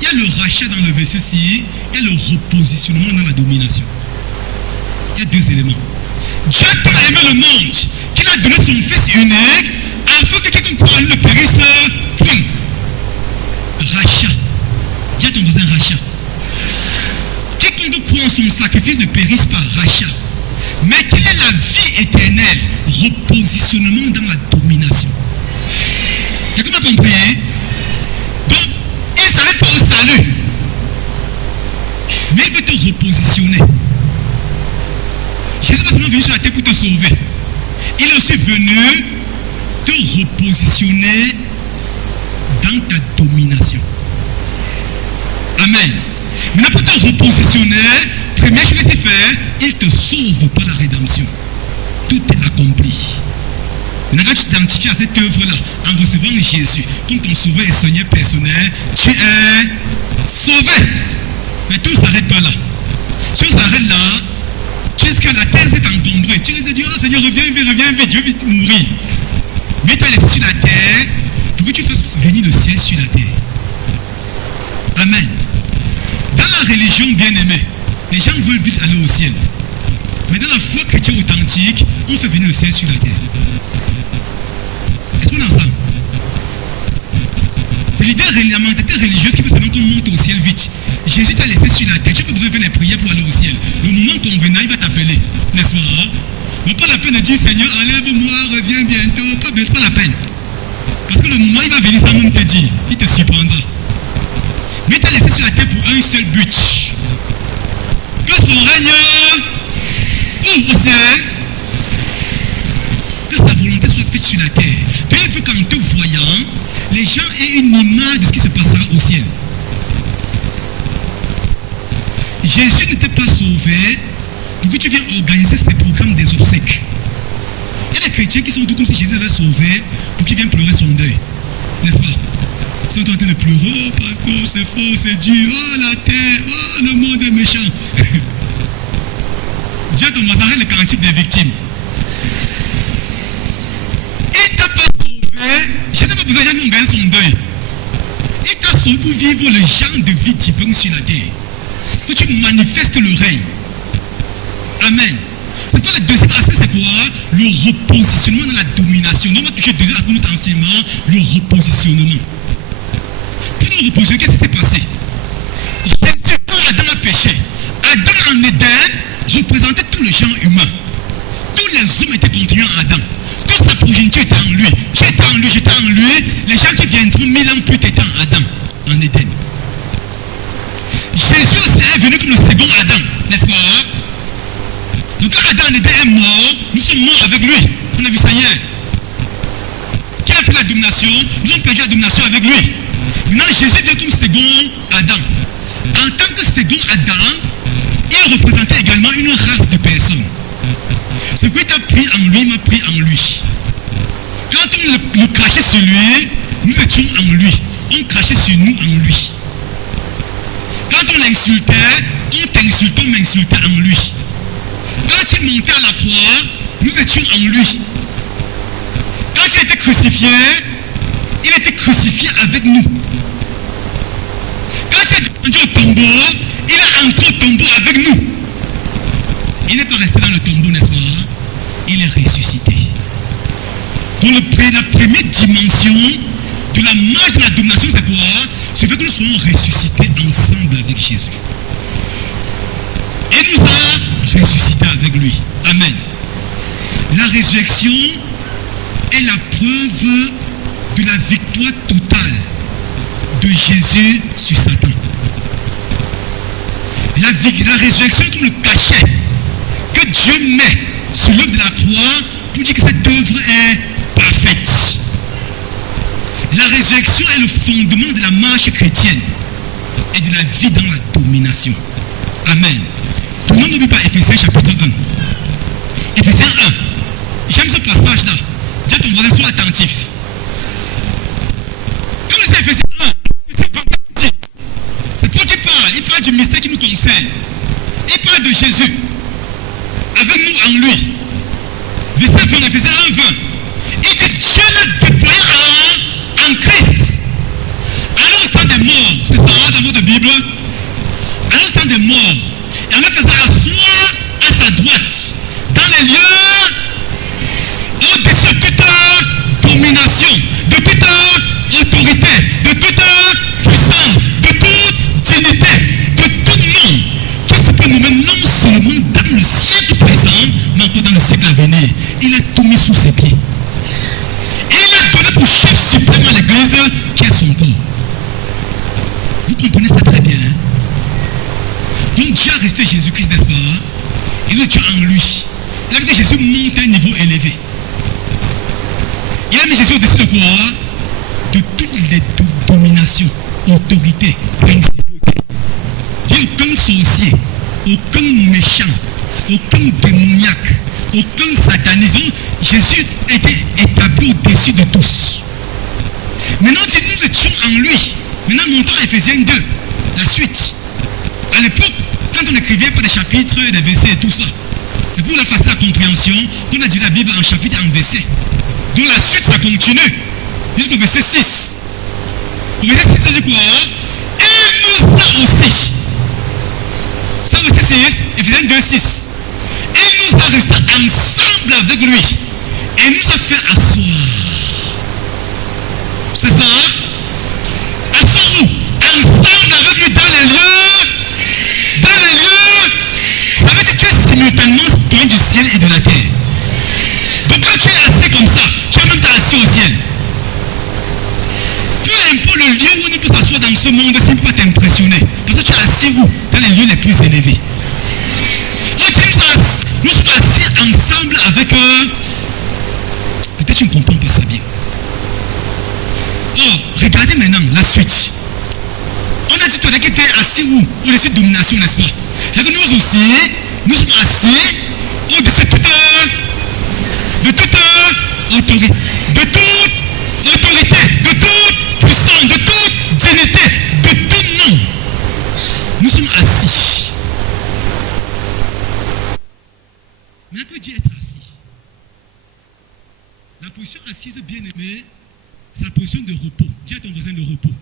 Il y a le rachat dans le verset-ci, il y a le repositionnement dans la domination. Il y a deux éléments. Dieu a tant aimé le monde qu'il a donné son fils unique afin que quelqu'un croit en lui ne périsse. Point. Rachat. Dis à ton voisin rachat. Quiconque quiconque croit en son sacrifice ne périsse pas, rachat. Mais quelle est la vie éternelle? Repositionnement dans la domination. Quelqu'un m'a compris? Donc, il ne s'arrête pas au salut. Mais il veut te repositionner. Jésus n'est pas seulement venu sur la terre pour te sauver. Il est aussi venu te repositionner dans ta domination. Amen. Maintenant, pour te repositionner, première chose qu'il fait, il te sauve par la rédemption. Tout est accompli. Maintenant, quand tu t'identifies à cette œuvre-là, en recevant Jésus comme ton sauveur et Seigneur personnel, tu es sauvé. Mais tout ne s'arrête pas là. Si on s'arrête là, tu dis que la terre s'est encombrée. Tu risques de dire, oh Seigneur, reviens vite, je vais vite mourir. Mais tu as laissé sur la terre pour que tu fasses venir le ciel sur la terre. Amen. Dans la religion bien-aimée, les gens veulent vite aller au ciel. Mais dans la foi chrétienne authentique, on fait venir le ciel sur la terre. Est-ce qu'on est ensemble? C'est l'idée, la mentalité religieuse qui veut seulement qu'on monte au ciel vite. Jésus t'a laissé sur la terre. Tu n'as pas besoin de faire les prières pour aller au ciel. Le moment convenant, il va t'appeler. N'est-ce pas? Mais pas la peine de dire Seigneur, enlève-moi, reviens bientôt. Pas la peine. Parce que le moment, il va venir sans même te dire. Il te surprendra. Mais il t'a laissé sur la terre pour un seul but. Que son règne ouvre au ciel. Que sa volonté soit faite sur la terre. Dieu veut qu'en te voyant, les gens aient une image de ce qui se passera au ciel. Jésus ne t'a pas sauvé pour que tu viennes organiser ces programmes des obsèques. Il y a des chrétiens qui sont tout comme si Jésus avait sauvé pour qu'ils viennent pleurer son deuil. N'est-ce pas? Ils sont en train de pleurer. Oh, pasteur, c'est faux, c'est dur. Oh, la terre. Oh, le monde est méchant. Dieu te moissonne le cantique des victimes. Il t'a pas sauvé. Jésus n'a pas besoin de gagner son deuil. Il t'a sauvé pour vivre le genre de vie divine sur la terre. Que tu manifestes le règne. Amen. C'est quoi le deuxième aspect? C'est quoi? Le repositionnement dans la domination. Donc on va toucher le deuxième aspect de notre enseignement, le repositionnement. Pour nous repositionner, qu'est-ce qui s'est passé? Jésus, quand Adam a péché, Adam en Éden représentait tout le genre humain. Tous les hommes étaient contenus en Adam. Toute sa progéniture était en lui. J'étais en lui, j'étais en lui. Les gens qui viendront 1000 ans plus tard étaient en Adam, en Éden. Jésus aussi est venu comme le second Adam, n'est-ce pas? Donc quand Adam en Éden est mort, nous sommes morts avec lui. On a vu ça hier. Qui a pris la domination? Nous avons perdu la domination avec lui. Maintenant Jésus vient comme second Adam. En tant que second Adam, il représentait également une race de personnes. Ce qu'il t'a pris en lui m'a pris en lui. Quand on le crachait sur lui, nous étions en lui. On crachait sur nous en lui. Quand on l'insultait, on t'insultait, on m'insultait en lui. Quand il montait à la croix, nous étions en lui. Quand il était crucifié, il était crucifié avec nous. Quand il est entré au tombeau, il est entré au tombeau avec nous. Il n'est pas resté dans le tombeau, n'est-ce pas? Il est ressuscité. Donc la première dimension de la marche de la domination, c'est quoi? C'est fait que nous soyons ressuscités ensemble avec Jésus. Et nous a ressuscités avec lui. Amen. La résurrection est la preuve de la victoire totale de Jésus sur Satan. La résurrection est comme le cachet que Dieu met sur l'œuvre de la croix pour dire que cette œuvre est parfaite. La résurrection est le fondement de la marche chrétienne et de la vie dans la domination. Amen. Tout le monde n'oublie pas Éphésiens chapitre 1. Éphésiens 1. J'aime ce passage-là. Dis à ton voisin, sois attentif. Quand on lit Éphésiens 1, c'est Paul qui parle. Il parle du mystère qui nous concerne. Il parle de Jésus. Avec nous en lui. Verset 20, Éphésiens 1, 20. Il dit Dieu l'a déployé en Christ. À l'instant des morts, c'est ça dans votre Bible. À l'instant des morts. Et en le faisant asseoir à sa droite. Dans les lieux au-dessus de toute domination, de toute autorité, de toute puissance, de toute dignité, de tout nom qui se peut sous ses pieds. Et il a donné pour chef suprême à l'église qui est son corps. Vous comprenez ça très bien. Hein? Donc Dieu a resté Jésus-Christ, n'est-ce pas? Et nous Dieu en lui. Il a vu que Jésus monte à un niveau élevé. Il a mis Jésus au-dessus de quoi? De toutes les dominations, autorités, principautés. Il n'y a aucun sorcier, aucun méchant, aucun démoniaque, aucun satanisant. Jésus était établi au-dessus de tous. Maintenant, nous étions en lui. Maintenant, montons à Éphésiens 2, la suite. À l'époque, quand on n'écrivait pas des chapitres, des versets et tout ça, c'est pour la facilité de la compréhension qu'on a dit la Bible en chapitre et en verset. Donc la suite, ça continue jusqu'au verset 6. Au verset 6, c'est quoi? Il nous a aussi. Ça, verset 6, Éphésiens 2, 6. Il nous a restés ensemble avec lui et nous a fait asseoir. C'est ça? Asseoir où? Ensemble avec lui dans les lieux. Dans les lieux. Ça veut dire que tu es simultanément citoyen du ciel et de la terre. Donc quand tu es assis comme ça, tu es même assis au ciel. Peu importe le lieu où on peut s'asseoir dans ce monde, ça ne peut pas t'impressionner. Parce que tu es assis où? Dans les lieux les plus élevés. Nous sommes assis ensemble avec eux. Peut-être tu ne comprends pas ça bien. Oh, regardez maintenant la suite. On a dit qu'il était assis où? Au-dessus de domination, n'est-ce pas? C'est-à-dire que nous aussi, nous sommes assis au-dessus de toute autorité, de toute autorité, de toute puissance, de toute dignité, de tout nom. Nous sommes assis. Mais on peut dire être assis. La position assise, bien aimée, c'est la position de repos. Dis à ton voisin le repos.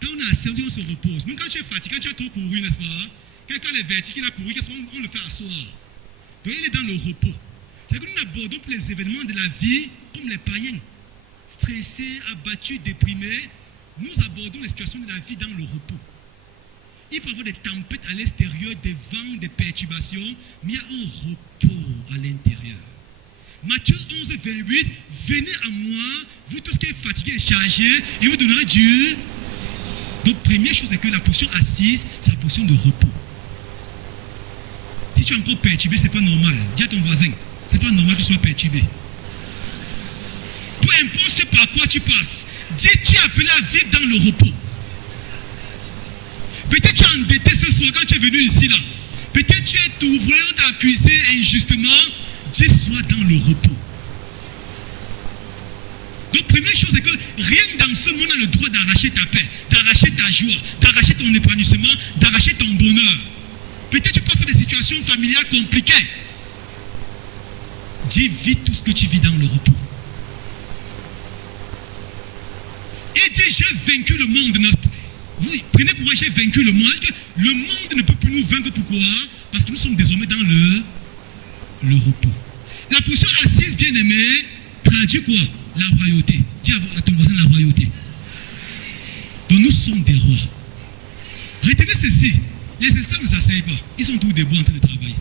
Quand on est assis, on se repose. Même quand tu es fatigué, quand tu as trop couru, n'est-ce pas? Quelqu'un est vertical, il a couru, on le fait asseoir. Donc il est dans le repos. C'est que nous n'abordons plus les événements de la vie comme les païens. Stressés, abattus, déprimés. Nous abordons les situations de la vie dans le repos. Il peut y avoir des tempêtes à l'extérieur, des vents, des perturbations, mais il y a un repos à l'intérieur. Matthieu 11, 28, venez à moi, vous tous qui êtes fatigués et chargés, et vous donnerez du. Donc, première chose, c'est que la position assise, c'est la position de repos. Si tu es encore perturbé, ce n'est pas normal. Dis à ton voisin, ce n'est pas normal que tu sois perturbé. Peu importe ce par quoi tu passes, dis tu es appelé à vivre dans le repos. Peut-être tu es endetté ce soir quand tu es venu ici là. Peut-être tu es troublé, on t'a accusé injustement. Dis sois dans le repos. Donc première chose c'est que rien dans ce monde n'a le droit d'arracher ta paix, d'arracher ta joie, d'arracher ton épanouissement, d'arracher ton bonheur. Peut-être tu passes par des situations familiales compliquées. Dis vis tout ce que tu vis dans le repos. Et dis j'ai vaincu le monde. Vous prenez courage, j'ai vaincu le monde. Le monde ne peut plus nous vaincre. Pourquoi? Parce que nous sommes désormais dans le repos. La position assise, bien aimée, traduit quoi? La royauté. Dis à ton voisin la royauté. Donc nous sommes des rois. Retenez ceci. Les esclaves ne s'asseyent pas. Ils sont tous debout en train de travailler.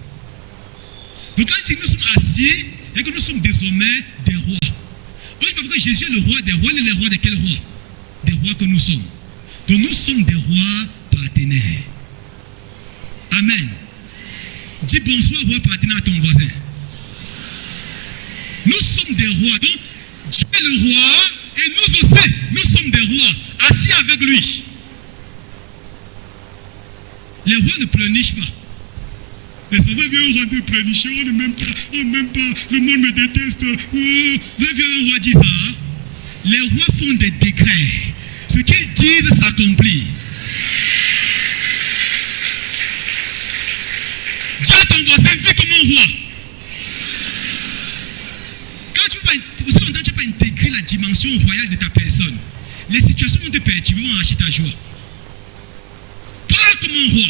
Donc quand nous sommes assis et que nous sommes désormais des rois. On dit parfois que Jésus est le roi des rois. Il est le roi de quel roi? Des rois que nous sommes. Donc nous sommes des rois partenaires. Amen. Dis bonsoir, roi partenaire à ton voisin. Nous sommes des rois. Donc Dieu est le roi et nous aussi, nous sommes des rois assis avec lui. Les rois ne pleurnichent pas. Les sauveurs viennent au roi de pleurnicher. On n'aime pas, le monde me déteste. Oh, vous avez vu un roi dire ça? Les rois font des décrets. Ce qu'ils disent s'accomplit. Dis à ton voisin, vis comme un roi. Quand tu vas, aussi longtemps tu ne vas pas intégrer la dimension royale de ta personne, les situations vont te perturber, vont arracher ta joie. Parle comme un roi.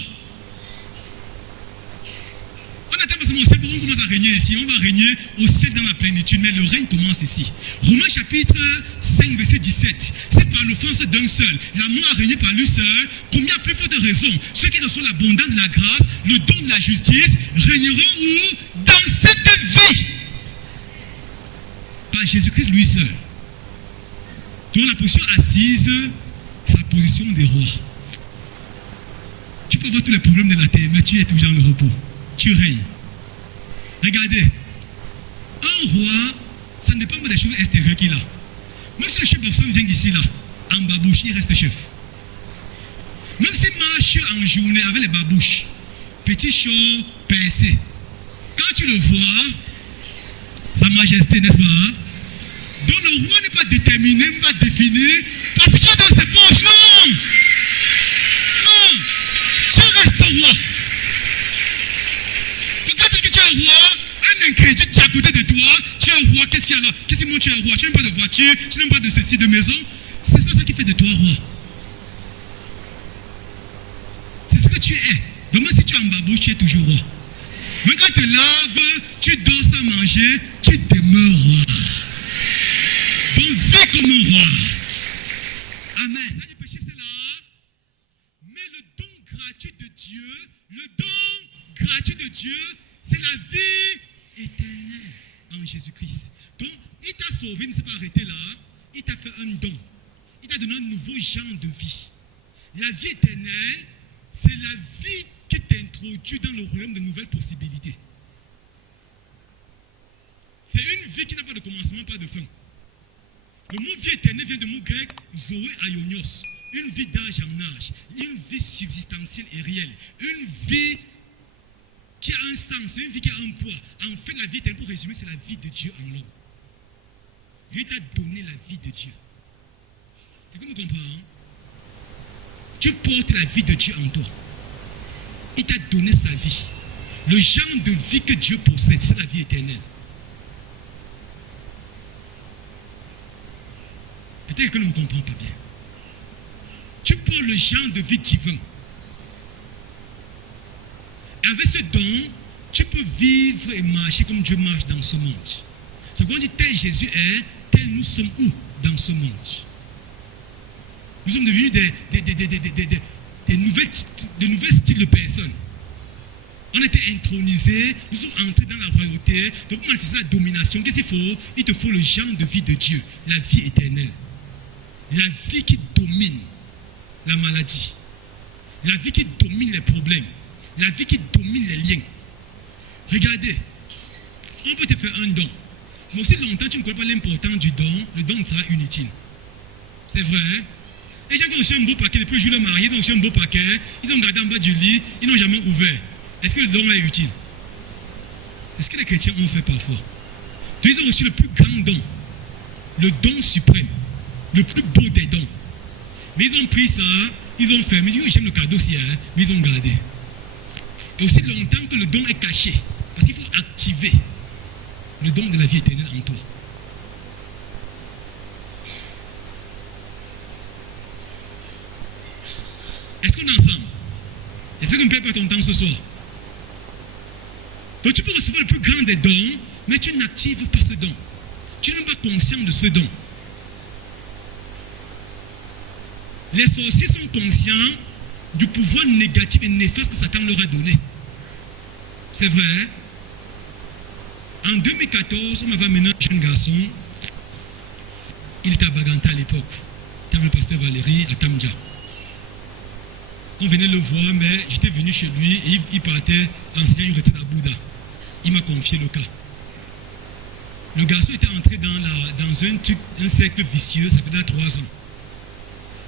On attend parce que au ciel, on commence à régner ici. On va régner au ciel dans la plénitude, mais le règne commence ici. Romains chapitre 5, verset 17. C'est par l'offense d'un seul. La mort a régné par lui seul. Combien plus forte raison, ceux qui reçoivent l'abondance de la grâce, le don de la justice, régneront où? Dans cette vie. à Jésus-Christ lui seul. Donc la position assise, c'est la position des rois. Tu peux avoir tous les problèmes de la terre, mais tu es toujours dans le repos. Tu règnes. Regardez, un roi, ça ne dépend pas des choses extérieures qu'il a. Même si le chef d'office vient d'ici là, en babouche, il reste chef. Même s'il marche en journée avec les babouches, petit short pincé, quand tu le vois, sa majesté, n'est-ce pas? Donc le roi n'est pas déterminé, n'est pas défini, parce qu'il est dans ses poches. Non! Non! Tu restes roi. Donc quand tu dis que tu es un roi, un incrédule qui est à côté de toi, tu es un roi, qu'est-ce qu'il y a là? Qu'est-ce qui montre que tu es un roi? Tu n'aimes pas de voiture, tu n'aimes pas de ceci, de maison. C'est pas ça qui fait de toi roi. C'est ce que tu es. Donc même si tu es en babouche, tu es toujours roi. Mais quand tu te laves, tu dors sans manger, tu demeures roi. Donc vis comme un roi. Amen. Ça du péché, c'est là. Mais le don gratuit de Dieu, c'est la vie éternelle en Jésus-Christ. Donc, il t'a sauvé, il ne s'est pas arrêté là. Il t'a fait un don. Il t'a donné un nouveau genre de vie. La vie éternelle, c'est la vie qui t'introduit dans le royaume de nouvelles possibilités. C'est une vie qui n'a pas de commencement, pas de fin. Le mot vie éternelle vient du mot grec Zoé Aionios. Une vie d'âge en âge. Une vie subsistentielle et réelle. Une vie qui a un sens, une vie qui a un poids. En fait, la vie éternelle, pour résumer, c'est la vie de Dieu en l'homme. Lui t'a donné la vie de Dieu. Quelqu'un me comprend? Hein? Tu portes la vie de Dieu en toi. Il t'a donné sa vie. Le genre de vie que Dieu possède, c'est la vie éternelle. Peut-être que ne me comprend pas bien. Tu portes le genre de vie divin. Et avec ce don, tu peux vivre et marcher comme Dieu marche dans ce monde. C'est quand on dit tel Jésus est, tel nous sommes où dans ce monde. Nous sommes devenus des nouvelles styles de personnes. On était intronisés, nous sommes entrés dans la royauté. Donc pour manifester la domination, qu'est-ce qu'il faut? Il te faut le genre de vie de Dieu, la vie éternelle. La vie qui domine la maladie. La vie qui domine les problèmes. La vie qui domine les liens. Regardez, on peut te faire un don. Mais aussi longtemps tu ne connais pas l'importance du don, le don sera inutile. C'est vrai, hein? Les gens qui ont reçu un beau paquet, depuis le jour de mariage, ils ont reçu un beau paquet, ils ont gardé en bas du lit, ils n'ont jamais ouvert. Est-ce que le don est utile? C'est ce que les chrétiens ont fait parfois. Donc, ils ont reçu le plus grand don, le don suprême, le plus beau des dons. Mais ils ont pris ça, ils ont fait, mais ils disent, j'aime le cadeau aussi, hein, mais ils ont gardé. Et aussi longtemps que le don est caché, parce qu'il faut activer le don de la vie éternelle en toi. Est-ce qu'on est ensemble? Est-ce que tu ne perds pas ton temps ce soir? Donc tu peux recevoir le plus grand des dons, mais tu n'actives pas ce don. Tu n'es pas conscient de ce don. Les sorciers sont conscients du pouvoir négatif et néfaste que Satan leur a donné. C'est vrai. En 2014, on m'avait amené un jeune garçon. Il était à Baganta à l'époque. Il était le pasteur Valérie à Tamja. On venait le voir, mais j'étais venu chez lui et il partait enseigner une retraite à Bouddha. Il m'a confié le cas. Le garçon était entré dans un cercle vicieux, ça faisait 3 ans.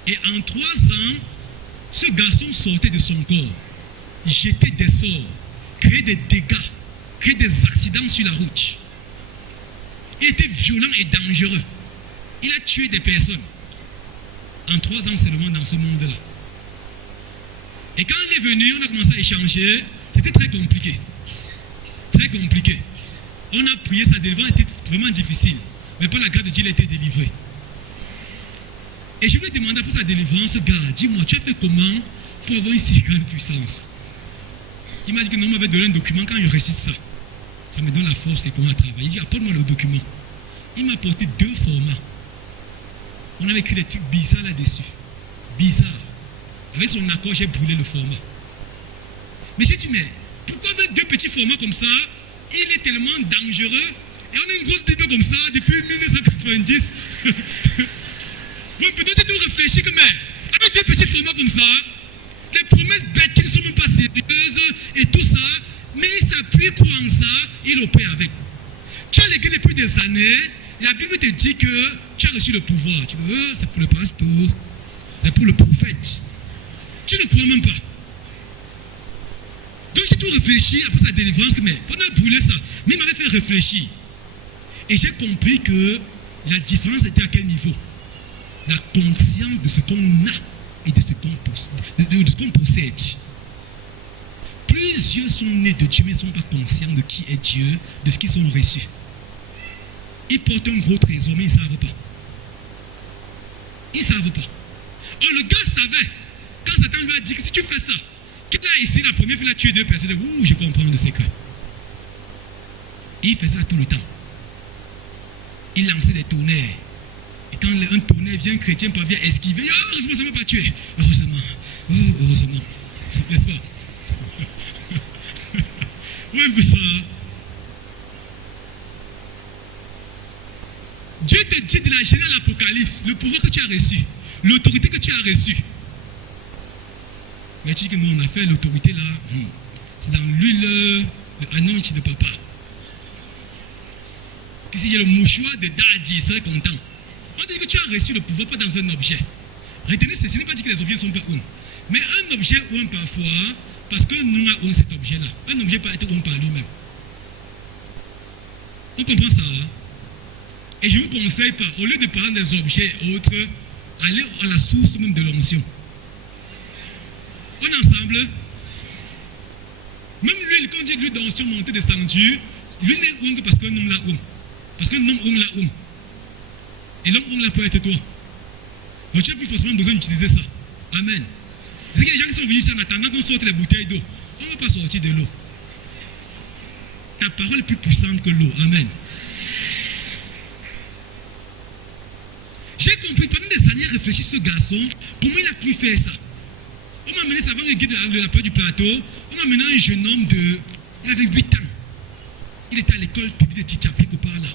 Et en 3 ans, ce garçon sortait de son corps, jetait des sorts, créait des dégâts, créait des accidents sur la route. Il était violent et dangereux. Il a tué des personnes. En 3 ans seulement dans ce monde-là. Et quand il est venu, on a commencé à échanger. C'était très compliqué. Très compliqué. On a prié, sa délivrance était vraiment difficile. Mais par la grâce de Dieu, il a été délivré. Et je lui ai demandé pour sa délivrance, gars, dis-moi, tu as fait comment pour avoir une si grande puissance? Il m'a dit que non, on m'avait donné un document. Quand je récite ça, ça me donne la force et comment travailler. Il dit, apporte-moi le document. Il m'a apporté 2 formats. On avait écrit des trucs bizarres là-dessus. Bizarres. Avec son accord, j'ai brûlé le format. Mais j'ai dit, mais pourquoi avec 2 petits formats comme ça, il est tellement dangereux Et on a une grosse Bible comme ça depuis 1990. Bon, peut-être tu réfléchis que, mais avec des petits formats comme ça, les promesses bêtes qui ne sont même pas sérieuses et tout ça, mais il s'appuie quoi en ça, il opère avec. Tu as l'église depuis des années, la Bible te dit que tu as reçu le pouvoir. Tu veux, c'est pour le pasteur, c'est pour le prophète. Tu ne crois même pas. Donc j'ai tout réfléchi après sa délivrance, mais on a brûlé ça. Mais il m'avait fait réfléchir. Et j'ai compris que la différence était à quel niveau? La conscience de ce qu'on a et de ce qu'on possède. Plusieurs sont nés de Dieu mais ne sont pas conscients de qui est Dieu, de ce qu'ils ont reçu. Ils portent un gros trésor mais ils ne savent pas. Ils ne savent pas. Or le gars savait, quand Satan lui a dit que si tu fais ça, qu'il a essayé la première fois, il a tué 2 personnes, ouh, je comprends le secret. Il faisait ça tout le temps. Il lançait des tonnerres. Et quand un tonnerre vient, un chrétien parvient à esquiver, oh, heureusement ça ne m'a pas tué. Heureusement. Oh, heureusement. N'est-ce pas? Oui, c'est ça. Dieu te dit de la Genèse à l'Apocalypse, le pouvoir que tu as reçu, l'autorité que tu as reçue. Mais tu dis que nous, on a fait l'autorité là, c'est dans l'huile, le anointing de papa. Que si j'ai le mouchoir de Daddy, il serait content. On dit que tu as reçu le pouvoir pas dans un objet. Retenez, ce n'est pas dit que les objets ne sont pas un. Mais un objet un parfois, parce que nous avons cet objet-là. Un objet peut être un par lui-même. On comprend ça, hein? Et je ne vous conseille pas, au lieu de parler des objets et autres, allez à la source même de l'onction. On est ensemble. Même l'huile, quand on dit l'huile d'onction montée descendue, l'huile n'est ongle parce qu'un homme l'a ongle. Parce qu'un homme ongle l'a ongle. Et l'homme ongle là peut être toi. Donc tu n'as plus forcément besoin d'utiliser ça. Amen. Il y a des gens qui sont venus ici en attendant qu'on sorte les bouteilles d'eau. On ne va pas sortir de l'eau. Ta parole est plus puissante que l'eau. Amen. J'ai compris, pendant des années, réfléchi ce garçon, comment il a pu faire ça. On m'a amené, ça avant le guide de la part du plateau, on m'a amené un jeune homme il avait 8 ans. Il était à l'école publique de Tichapé, quelque part là.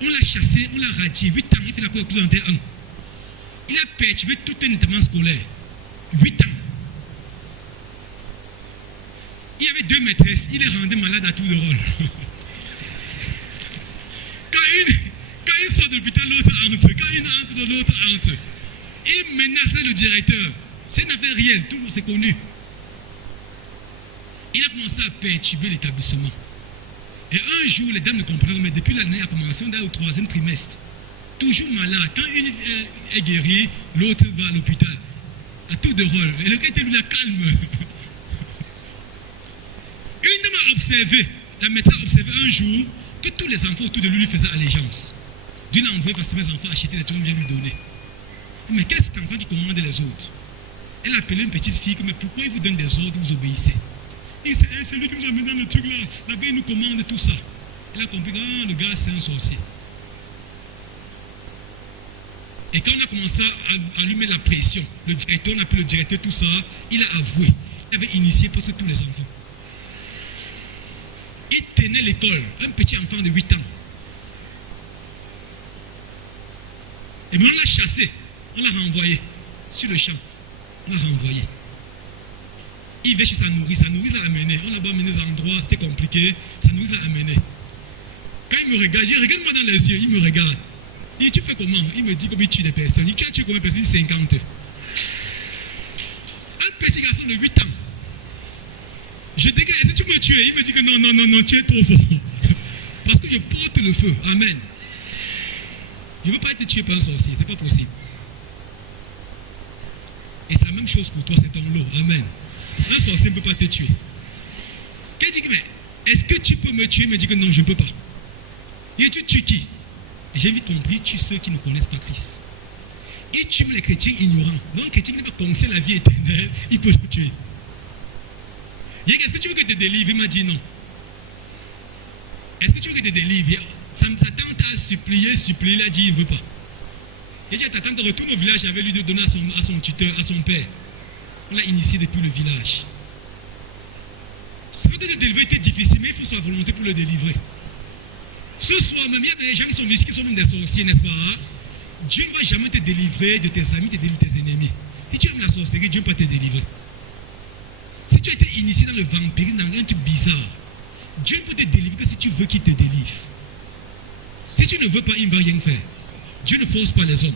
On l'a chassé, on l'a radié, 8 ans, il fait la cour de 1. Il a perturbé tout un établissement scolaire. 8 ans. Il y avait 2 maîtresses, il les rendait malades à tout de rôle. Quand il sort de l'hôpital, l'autre entre. Quand il entre, l'autre entre. Il menaçait le directeur. C'est une affaire réelle, tout le monde s'est connu. Il a commencé à perturber l'établissement. Et un jour, les dames ne comprenaient pas, mais depuis l'année a commencé, on est au 3e trimestre. Toujours malade. Quand une est guérie, l'autre va à l'hôpital. À tout de rôle. Et le gars était lui la calme. Une dame a observé, la maîtresse a observé un jour que tous les enfants autour de lui faisaient allégeance. Dieu l'a envoyé parce que mes enfants achetaient des trucs qu'on vient lui donner. Mais qu'est-ce qu'un enfant qui commande les autres? Elle a appelé une petite fille, mais pourquoi il vous donne des ordres, vous obéissez? Et c'est lui qui nous a mis dans le truc là. Là-bas, il nous commande tout ça. Il a compris que le gars, c'est un sorcier. Et quand on a commencé à lui mettre la pression, le directeur, on a appelé le directeur, tout ça, il a avoué. Il avait initié pour tous les enfants. Il tenait l'école, un petit enfant de 8 ans. Et puis on l'a chassé, on l'a renvoyé sur le champ. On l'a renvoyé. Il va chez sa nourrice l'a amené. On l'a pas amené dans un endroit, c'était compliqué. Sa nourrice l'a amené. Quand il me regarde, je dis, regarde-moi dans les yeux, il me regarde. Il dit, tu fais comment? Il me dit comment il tue des personnes. Il dit, tu as tué combien de personnes? 50. Un petit garçon de 8 ans. Je dis, est-ce que tu peux me tuer? Il me dit que non, tu es trop fort. Parce que je porte le feu. Amen. Je ne veux pas être tué par un sorcier, ce n'est pas possible. Et c'est la même chose pour toi, c'est ton lot. Amen. Un sorcier ne peut pas te tuer. Quelqu'un dit, mais est-ce que tu peux me tuer? Il me dit que non, je ne peux pas. Et tu tues qui? J'ai vite compris, tue ceux qui ne connaissent pas Christ. Il tue les chrétiens ignorants. Donc, un chrétien qui n'a pas connaissé la vie éternelle, il peut le tuer. Est-ce que tu veux que je te délivre? Il m'a dit non. Est-ce que tu veux que je te délivre? Sa tante a supplié, il a dit il ne veut pas. Il dit à ta tante, retourne au village avec lui de donner à son tuteur, à son père. On l'a initié depuis le village. C'est pas que le délivrer était difficile, mais il faut sa volonté pour le délivrer. Ce soir même, il y a des gens qui sont riches, qui sont même des sorciers, n'est-ce pas? Dieu ne va jamais te délivrer de tes amis, te délivrer de tes ennemis. Si tu aimes la sorcellerie, Dieu ne peut pas te délivrer. Si tu as été initié dans le vampirisme, dans un truc bizarre, Dieu ne peut te délivrer que si tu veux qu'il te délivre. Si tu ne veux pas, il ne va rien faire. Dieu ne force pas les hommes.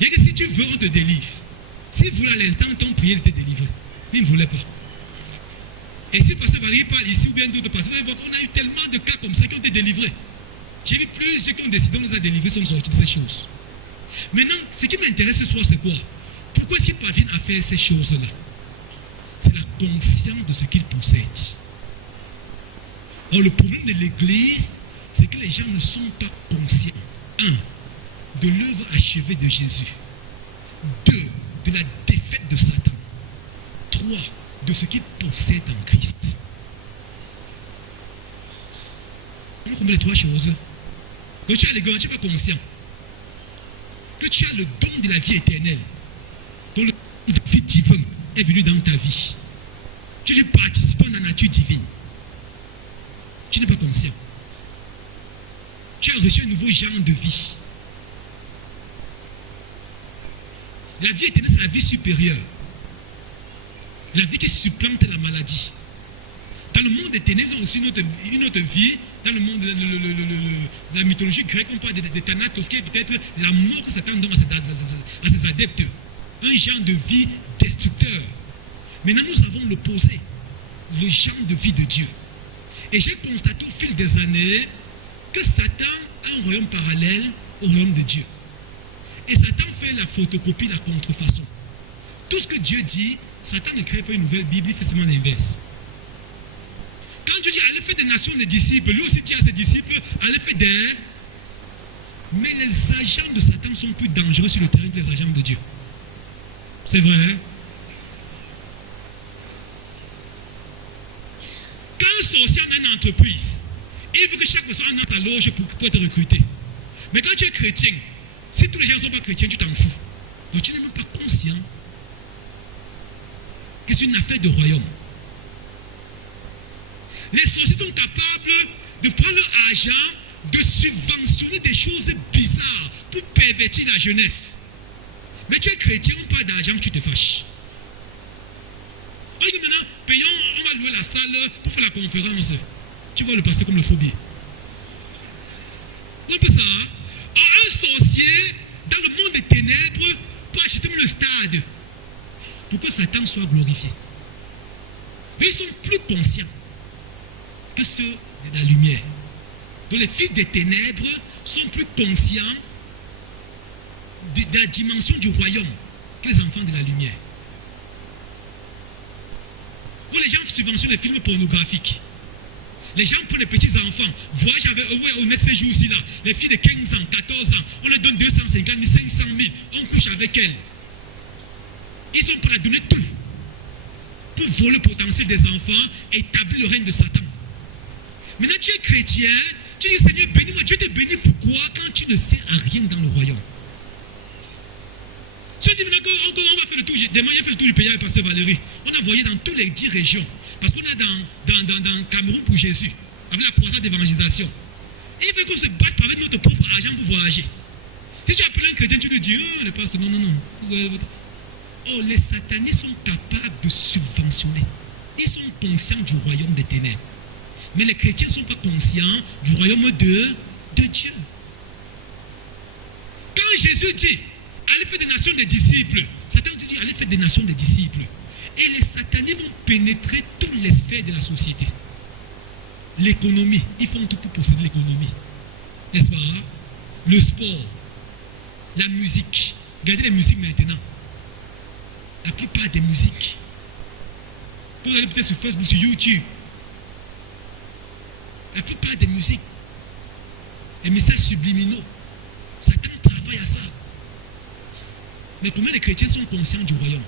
Il y a que si tu veux, on te délivre. S'il voulait à l'instant, ton prière de te délivrer. Mais il ne voulait pas. Et si Pasteur Valérie parle ici ou bien d'autres pasteurs, vous allez voir qu'on a eu tellement de cas comme ça qui ont été délivrés. J'ai vu plusieurs qui ont décidé, on les a délivrés, sont sortis de ces choses. Maintenant, ce qui m'intéresse ce soir, c'est quoi? Pourquoi est-ce qu'ils parviennent à faire ces choses-là? C'est la conscience de ce qu'ils possèdent. Or, le problème de l'Église, c'est que les gens ne sont pas conscients. 1. De l'œuvre achevée de Jésus. 2. De la défaite de Satan. 3. De ce qu'ils possèdent en Christ. On a compris les 3 choses. Donc tu as l'église, tu n'es pas conscient que tu as le don de la vie éternelle. Donc le don de vie divine est venu dans ta vie. Tu es participant dans la nature divine. Tu n'es pas conscient. Tu as reçu un nouveau genre de vie. La vie éternelle, c'est la vie supérieure. La vie qui supplante la maladie. Dans le monde des ténèbres, ils ont aussi une autre vie. Dans le monde de la mythologie grecque, on parle de Thanatos, qui est peut-être la mort que Satan donne à ses adeptes. Un genre de vie destructeur. Maintenant, nous avons l'opposé. Le genre de vie de Dieu. Et j'ai constaté au fil des années que Satan a un royaume parallèle au royaume de Dieu. Et Satan fait la photocopie, la contrefaçon. Tout ce que Dieu dit, Satan ne crée pas une nouvelle Bible, il fait seulement l'inverse. Quand Dieu dit allez faire des nations des disciples, lui aussi tu as ses disciples, allez faire des... Mais les agents de Satan sont plus dangereux sur le terrain que les agents de Dieu. C'est vrai, hein? Quand un sorcier a une entreprise, il veut que chaque personne entre à ta loge pour être recruté. Mais quand tu es chrétien, si tous les gens ne sont pas chrétiens, tu t'en fous. Donc tu n'es même pas conscient que c'est une affaire de royaume. Les sorciers sont capables de prendre leur argent, de subventionner des choses bizarres pour pervertir la jeunesse. Mais tu es chrétien, on parle d'argent, tu te fâches. On dit maintenant, payons, on va louer la salle pour faire la conférence. Tu vas le passer comme le phobie. Comme ça, un sorcier, dans le monde des ténèbres, peut acheter même le stade pour que Satan soit glorifié. Mais ils sont plus conscients que ceux de la lumière. Donc les fils des ténèbres sont plus conscients de la dimension du royaume que les enfants de la lumière. Quand les gens subventionnent les films pornographiques, les gens prennent les petits enfants, voyagent avec eux au net ces jours-ci là, les filles de 15 ans, 14 ans, on leur donne 250 000, 500 000, on couche avec elles. Ils sont prêts à donner tout pour voler le potentiel des enfants et établir le règne de Satan. Maintenant tu es chrétien, tu dis Seigneur bénis-moi, Dieu te bénit pourquoi quand tu ne sais à rien dans le royaume. Si on dit maintenant qu'on va faire le tour, demain j'ai fait le tour du pays avec Pasteur Valérie, on a voyagé dans toutes les 10 régions, parce qu'on est dans Cameroun pour Jésus, avec la croisade d'évangélisation. Et il faut qu'on se batte avec notre propre argent pour voyager. Si tu appelles un chrétien, tu lui dis, oh le pasteur, non. Oh, les satanistes sont capables de subventionner. Ils sont conscients du royaume des ténèbres. Mais les chrétiens ne sont pas conscients du royaume de Dieu. Quand Jésus dit, allez faire des nations des disciples, Satan dit, allez faire des nations des disciples. Et les satanistes vont pénétrer toutes les sphères de la société. L'économie, ils font tout pour posséder l'économie. N'est-ce pas? Le sport, la musique. Regardez les musiques maintenant. La plupart des musiques. Vous allez peut-être sur Facebook, sur YouTube. La plupart des musiques, les messages subliminaux, Satan travaille à ça. Mais comment les chrétiens sont conscients du royaume?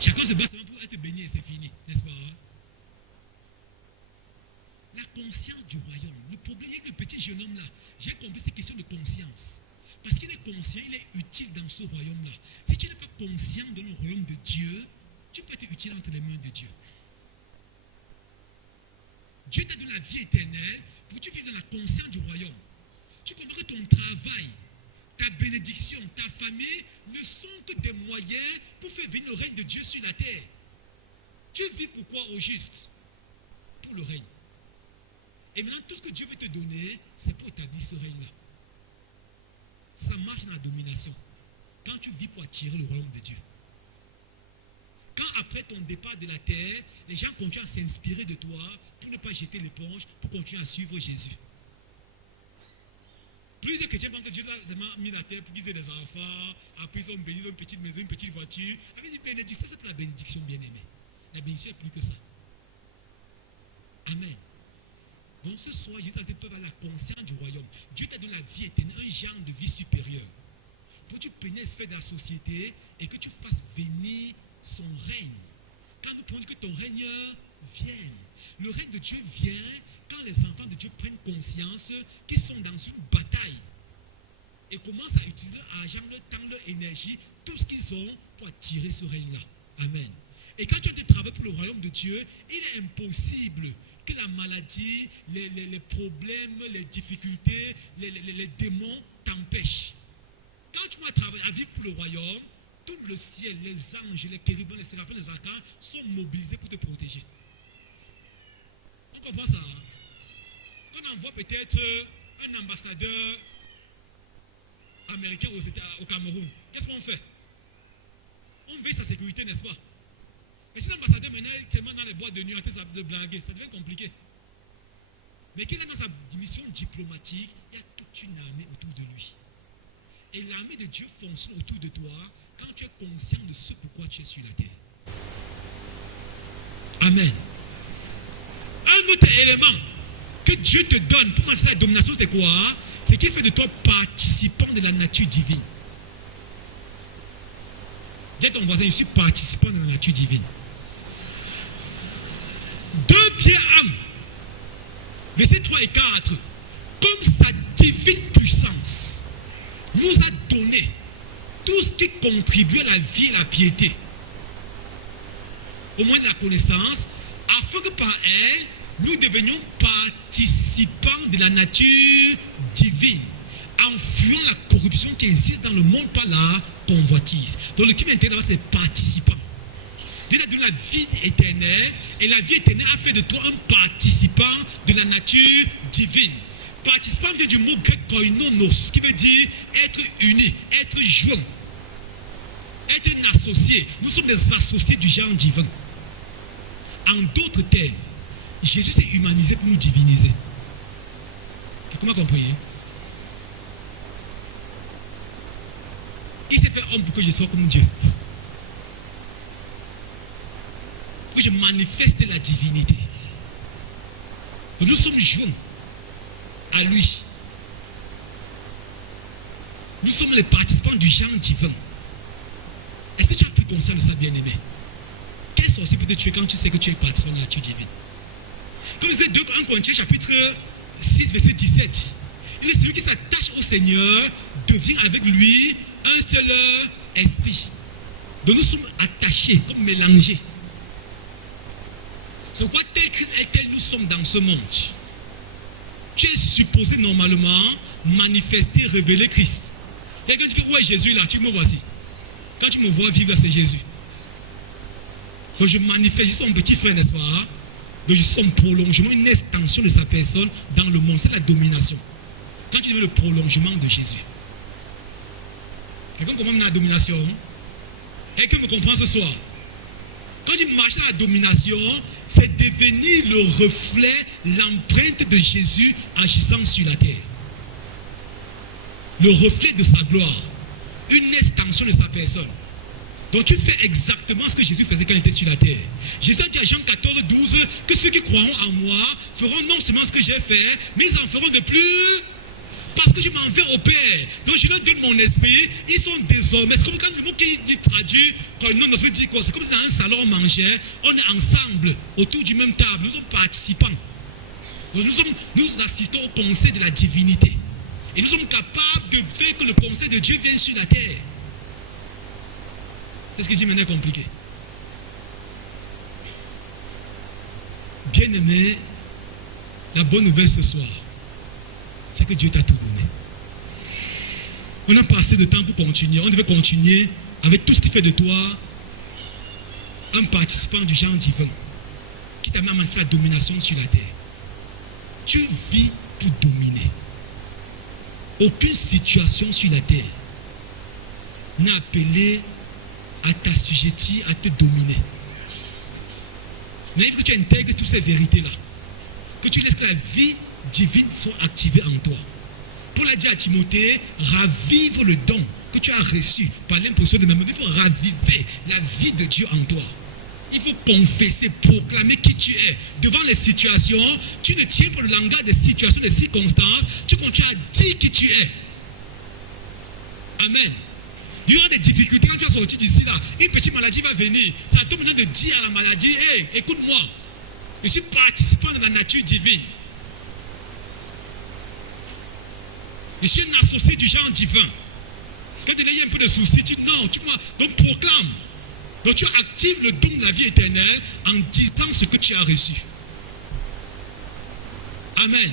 Chacun se bat seulement pour être béni et c'est fini, n'est-ce pas? La conscience du royaume. Le problème est que le petit jeune homme là, j'ai compris ces questions de conscience. Parce qu'il est conscient, il est utile dans ce royaume-là. Si tu n'es pas conscient de le royaume de Dieu, tu peux être utile entre les mains de Dieu. Dieu t'a donné la vie éternelle pour que tu vives dans la conscience du royaume. Tu comprends que ton travail, ta bénédiction, ta famille ne sont que des moyens pour faire venir le règne de Dieu sur la terre. Tu vis pourquoi au juste? Pour le règne. Et maintenant, tout ce que Dieu veut te donner, c'est pour établir ce règne-là. Ça marche dans la domination. Quand tu vis pour attirer le royaume de Dieu. Quand après ton départ de la terre, les gens continuent à s'inspirer de toi pour ne pas jeter l'éponge, pour continuer à suivre Jésus. Plusieurs chrétiens pensent que Dieu a mis la terre pour qu'ils aient des enfants, après ils ont béni, une petite maison, une petite voiture. Avec une bénédiction, ça c'est pour la bénédiction bien-aimée. La bénédiction est plus que ça. Amen. Donc ce soir, Jésus a dit peuvent avoir la conscience du royaume. Dieu t'a donné la vie éternelle, un genre de vie supérieure. Pour que tu pénètres de la société et que tu fasses venir son règne. Quand nous prenons que ton règne vienne. Le règne de Dieu vient quand les enfants de Dieu prennent conscience qu'ils sont dans une bataille et commencent à utiliser leur argent, leur temps, leur énergie, tout ce qu'ils ont pour attirer ce règne-là. Amen. Et quand tu as des travaux pour le royaume de Dieu, il est impossible que la maladie, les problèmes, les difficultés, les démons t'empêchent. Quand tu vas travailler à vivre pour le royaume, tout le ciel, les anges, les chérubins, les séraphins, les archanges sont mobilisés pour te protéger. On comprend ça? On envoie peut-être un ambassadeur américain au Cameroun. Qu'est-ce qu'on fait? On veille sa sécurité, n'est-ce pas? Mais si l'ambassadeur maintenant est tellement dans les boîtes de nuit en train de blaguer, ça devient compliqué. Mais qu'il est dans sa mission diplomatique, il y a toute une armée autour de lui. Et l'armée de Dieu fonctionne autour de toi quand tu es conscient de ce pourquoi tu es sur la terre. Amen. Un autre élément que Dieu te donne pour manifester la domination, c'est quoi? C'est qu'il fait de toi participant de la nature divine. Dis à ton voisin, je suis participant de la nature divine. 2 Pierre 1, versets 3 et 4. Comme sa divine puissance nous a donné tout ce qui contribue à la vie et à la piété, au moins de la connaissance, afin que par elle, nous devenions participants de la nature divine, en fuyant la corruption qui existe dans le monde par la convoitise. Donc le type intérieur, c'est participant. Dieu t'a donné la vie éternelle, et la vie éternelle a fait de toi un participant de la nature divine. Participant vient du mot grec koinonos, qui veut dire être uni, être joint, être un associé. Nous sommes des associés du genre divin. En d'autres termes, Jésus s'est humanisé pour nous diviniser. Comment comprenez? Il s'est fait homme pour que je sois comme Dieu. Pour que je manifeste la divinité. Donc nous sommes joints à lui. Nous sommes les participants du genre divin. Est-ce que tu as pris conscience de ça, bien-aimé? Quel sorcier peut te tuer quand tu sais que tu es participant de la nature divine? Comme disait 2 Corinthiens chapitre 6, verset 17. Il est celui qui s'attache au Seigneur devient avec lui un seul esprit. Donc nous sommes attachés, comme mélangés. C'est pourquoi tel Christ est tel nous sommes dans ce monde. Tu es supposé normalement manifester, révéler Christ. Quelqu'un dit que où est Jésus là? Tu me vois ici. Quand tu me vois vivre là, c'est Jésus. Donc je manifeste, je suis son petit frère, n'est-ce pas? Donc je suis son prolongement, une extension de sa personne dans le monde. C'est la domination. Quand tu veux le prolongement de Jésus. Quelqu'un comprend la domination? Quelqu'un me comprend ce soir? Quand tu marches dans la domination, c'est devenir le reflet, l'empreinte de Jésus agissant sur la terre. Le reflet de sa gloire. Une extension de sa personne. Donc tu fais exactement ce que Jésus faisait quand il était sur la terre. Jésus a dit à Jean 14, 12 que ceux qui croiront en moi feront non seulement ce que j'ai fait, mais ils en feront de plus. Parce que je m'en vais au Père. Donc je leur donne mon esprit. Ils sont désormais. C'est comme quand le mot qui dit traduit, quand non, veut dire quoi? C'est comme si dans un salon on mangeait, on est ensemble, autour du même table. Nous sommes participants. Donc nous assistons au conseil de la divinité. Et nous sommes capables de faire que le conseil de Dieu vienne sur la terre. C'est ce que Dieu maintenant est compliqué. Bien-aimé, La bonne nouvelle ce soir, c'est que Dieu t'a tout donné. On a pas assez de temps pour continuer. On devait continuer avec tout ce qui fait de toi un participant du genre divin qui t'a même fait la domination sur la terre. Tu vis pour dominer. Aucune situation sur la terre n'a appelé à t'assujettir, à te dominer. Mais il faut que tu intègres toutes ces vérités-là. Que tu laisses que la vie divine soit activée en toi. Paul a dit à Timothée, ravive le don que tu as reçu par l'imposition de ma main. Il faut raviver la vie de Dieu en toi. Il faut confesser, proclamer qui tu es. Devant les situations, tu ne tiens pas le langage des situations, des circonstances. Tu continues à dire qui tu es. Amen. Il y aura des difficultés quand tu vas sortir d'ici là. Une petite maladie va venir. Ça te demande de dire à la maladie, hey, écoute-moi. Je suis participant de la nature divine. Je suis un associé du genre divin. Quand tu as un peu de soucis, tu dis non, donc proclame. Donc tu actives le don de la vie éternelle en disant ce que tu as reçu. Amen.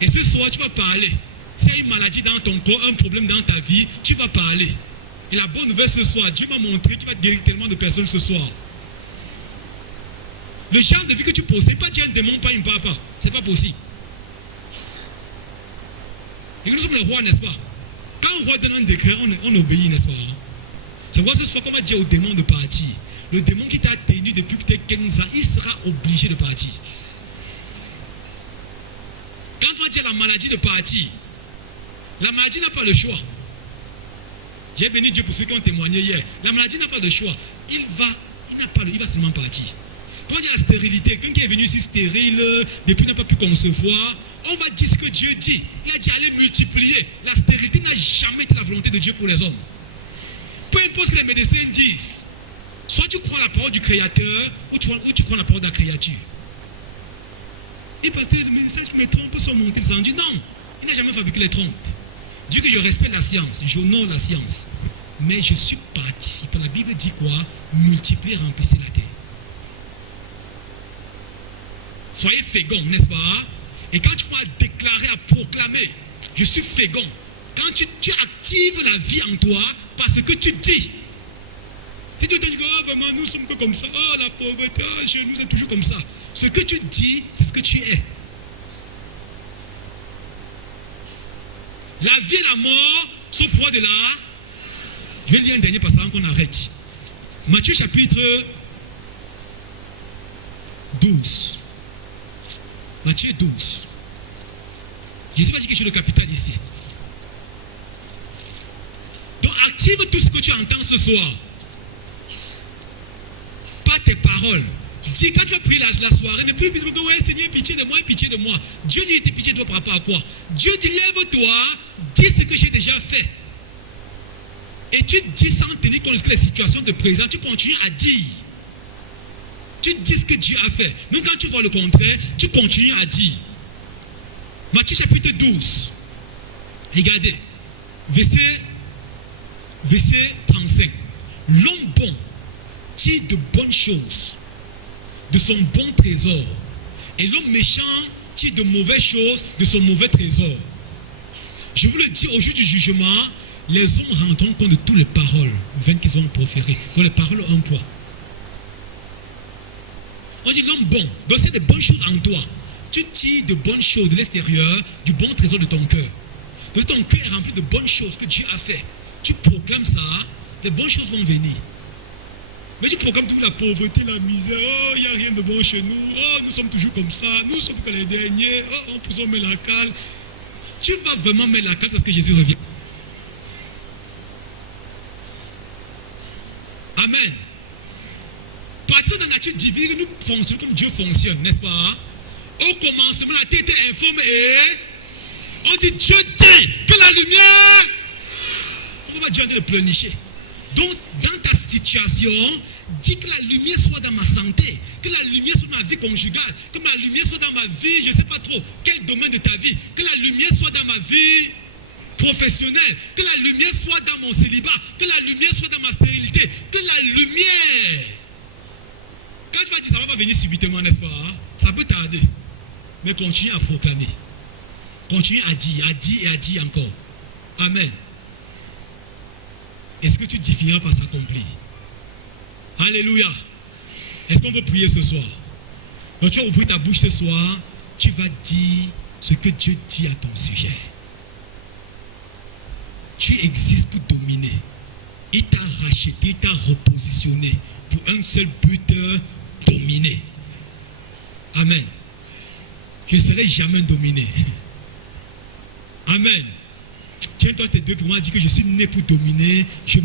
Et ce soir, tu vas parler. S'il y a une maladie dans ton corps, un problème dans ta vie, tu vas parler. Et la bonne nouvelle ce soir, Dieu m'a montré qu'il va guérir tellement de personnes ce soir. Le genre de vie que tu possèdes, pas dire un démon, pas une papa. C'est pas possible. Et nous sommes les rois, n'est-ce pas? Quand un roi donne un décret, on obéit, n'est-ce pas? C'est pourquoi ce soir qu'on va dire au démon de partir. Le démon qui t'a tenu depuis que tu as 15 ans, il sera obligé de partir. Quand on va dire à la maladie de partir, la maladie n'a pas le choix. J'ai béni Dieu pour ceux qui ont témoigné hier. La maladie n'a pas de choix. Il va seulement partir. Quand on dit la stérilité, quelqu'un qui est venu ici stérile, depuis n'a pas pu concevoir, on va dire ce que Dieu dit. Il a dit allez multiplier. La stérilité n'a jamais été la volonté de Dieu pour les hommes. Peu importe ce que les médecins disent, soit tu crois à la parole du Créateur, ou tu crois à la parole de la créature. Et parce que les médecins qui me trompent sont montés sans Dieu. Non, il n'a jamais fabriqué les trompes. Dieu que je respecte la science, j'honore la science. Mais je suis participant. La Bible dit quoi? Multiplier, remplissez la terre. Soyez féconds, n'est-ce pas? Et quand tu vas déclarer, à proclamer, je suis fécond. Quand tu actives la vie en toi, parce que tu dis. Si tu te dis, oh, vraiment, nous sommes que comme ça, oh, la pauvreté, chez nous, c'est toujours comme ça. Ce que tu dis, c'est ce que tu es. La vie et la mort sont proies de là. Je vais lire un dernier passage avant qu'on arrête. Matthieu chapitre 12. Matthieu 12. Je ne sais pas si quelque chose de capital ici. Donc active tout ce que tu entends ce soir. Pas tes paroles. Dis, quand tu vas prier la soirée, ne plus dire, ouais, Seigneur, pitié de moi, pitié de moi. Dieu dit, pitié de toi par rapport à quoi? Dieu dit, lève-toi, dis ce que j'ai déjà fait. Et tu dis sans tenir compte que les situations te présentent, tu continues à dire. Tu dis ce que Dieu a fait. Même quand tu vois le contraire, tu continues à dire. Matthieu chapitre 12. Regardez. Verset 35. L'homme bon tire de bonnes choses de son bon trésor. Et l'homme méchant tire de mauvaises choses de son mauvais trésor. Je vous le dis, au jour du jugement, les hommes rendront compte de toutes les paroles vaines qu'ils ont proférées. Donc les paroles ont un poids. On dit l'homme bon. Donc c'est de bonnes choses en toi. Tu tires de bonnes choses de l'extérieur, du bon trésor de ton cœur. Donc ton cœur est rempli de bonnes choses que Dieu a fait. Tu proclames ça, les bonnes choses vont venir. Mais tu proclames toute la pauvreté, la misère. Oh, il n'y a rien de bon chez nous. Oh, nous sommes toujours comme ça. Nous sommes que les derniers. Oh, on met la cale. Tu vas vraiment mettre la cale parce que Jésus revient. Amen. Parce que dans la nature divine, nous fonctionnons comme Dieu fonctionne, n'est-ce pas? Au commencement, la terre était informe et on dit Dieu dit que la lumière. On va Dieu en train de pleurnicher. Donc, dans ta situation, dis que la lumière soit dans ma santé, que la lumière soit dans ma vie conjugale, que la lumière soit dans ma vie, je ne sais pas trop, quel domaine de ta vie, que la lumière soit dans ma vie professionnelle, que la lumière soit dans mon célibat, que la lumière soit dans ma stérilité, que la lumière. Quand tu vas dire ça va pas venir subitement, n'est-ce pas? Ça peut tarder. Mais continue à proclamer. Continue à dire et à dire encore. Amen. Est-ce que tu dis finira par s'accomplir? Alléluia. Est-ce qu'on peut prier ce soir? Donc tu vas ouvrir ta bouche ce soir, tu vas dire ce que Dieu dit à ton sujet. Tu existes pour dominer. Il t'a racheté, il t'a repositionné pour un seul but, dominer. Amen. Je ne serai jamais dominé. Amen. Tiens-toi tes deux pour moi, dis que je suis né pour dominer. Je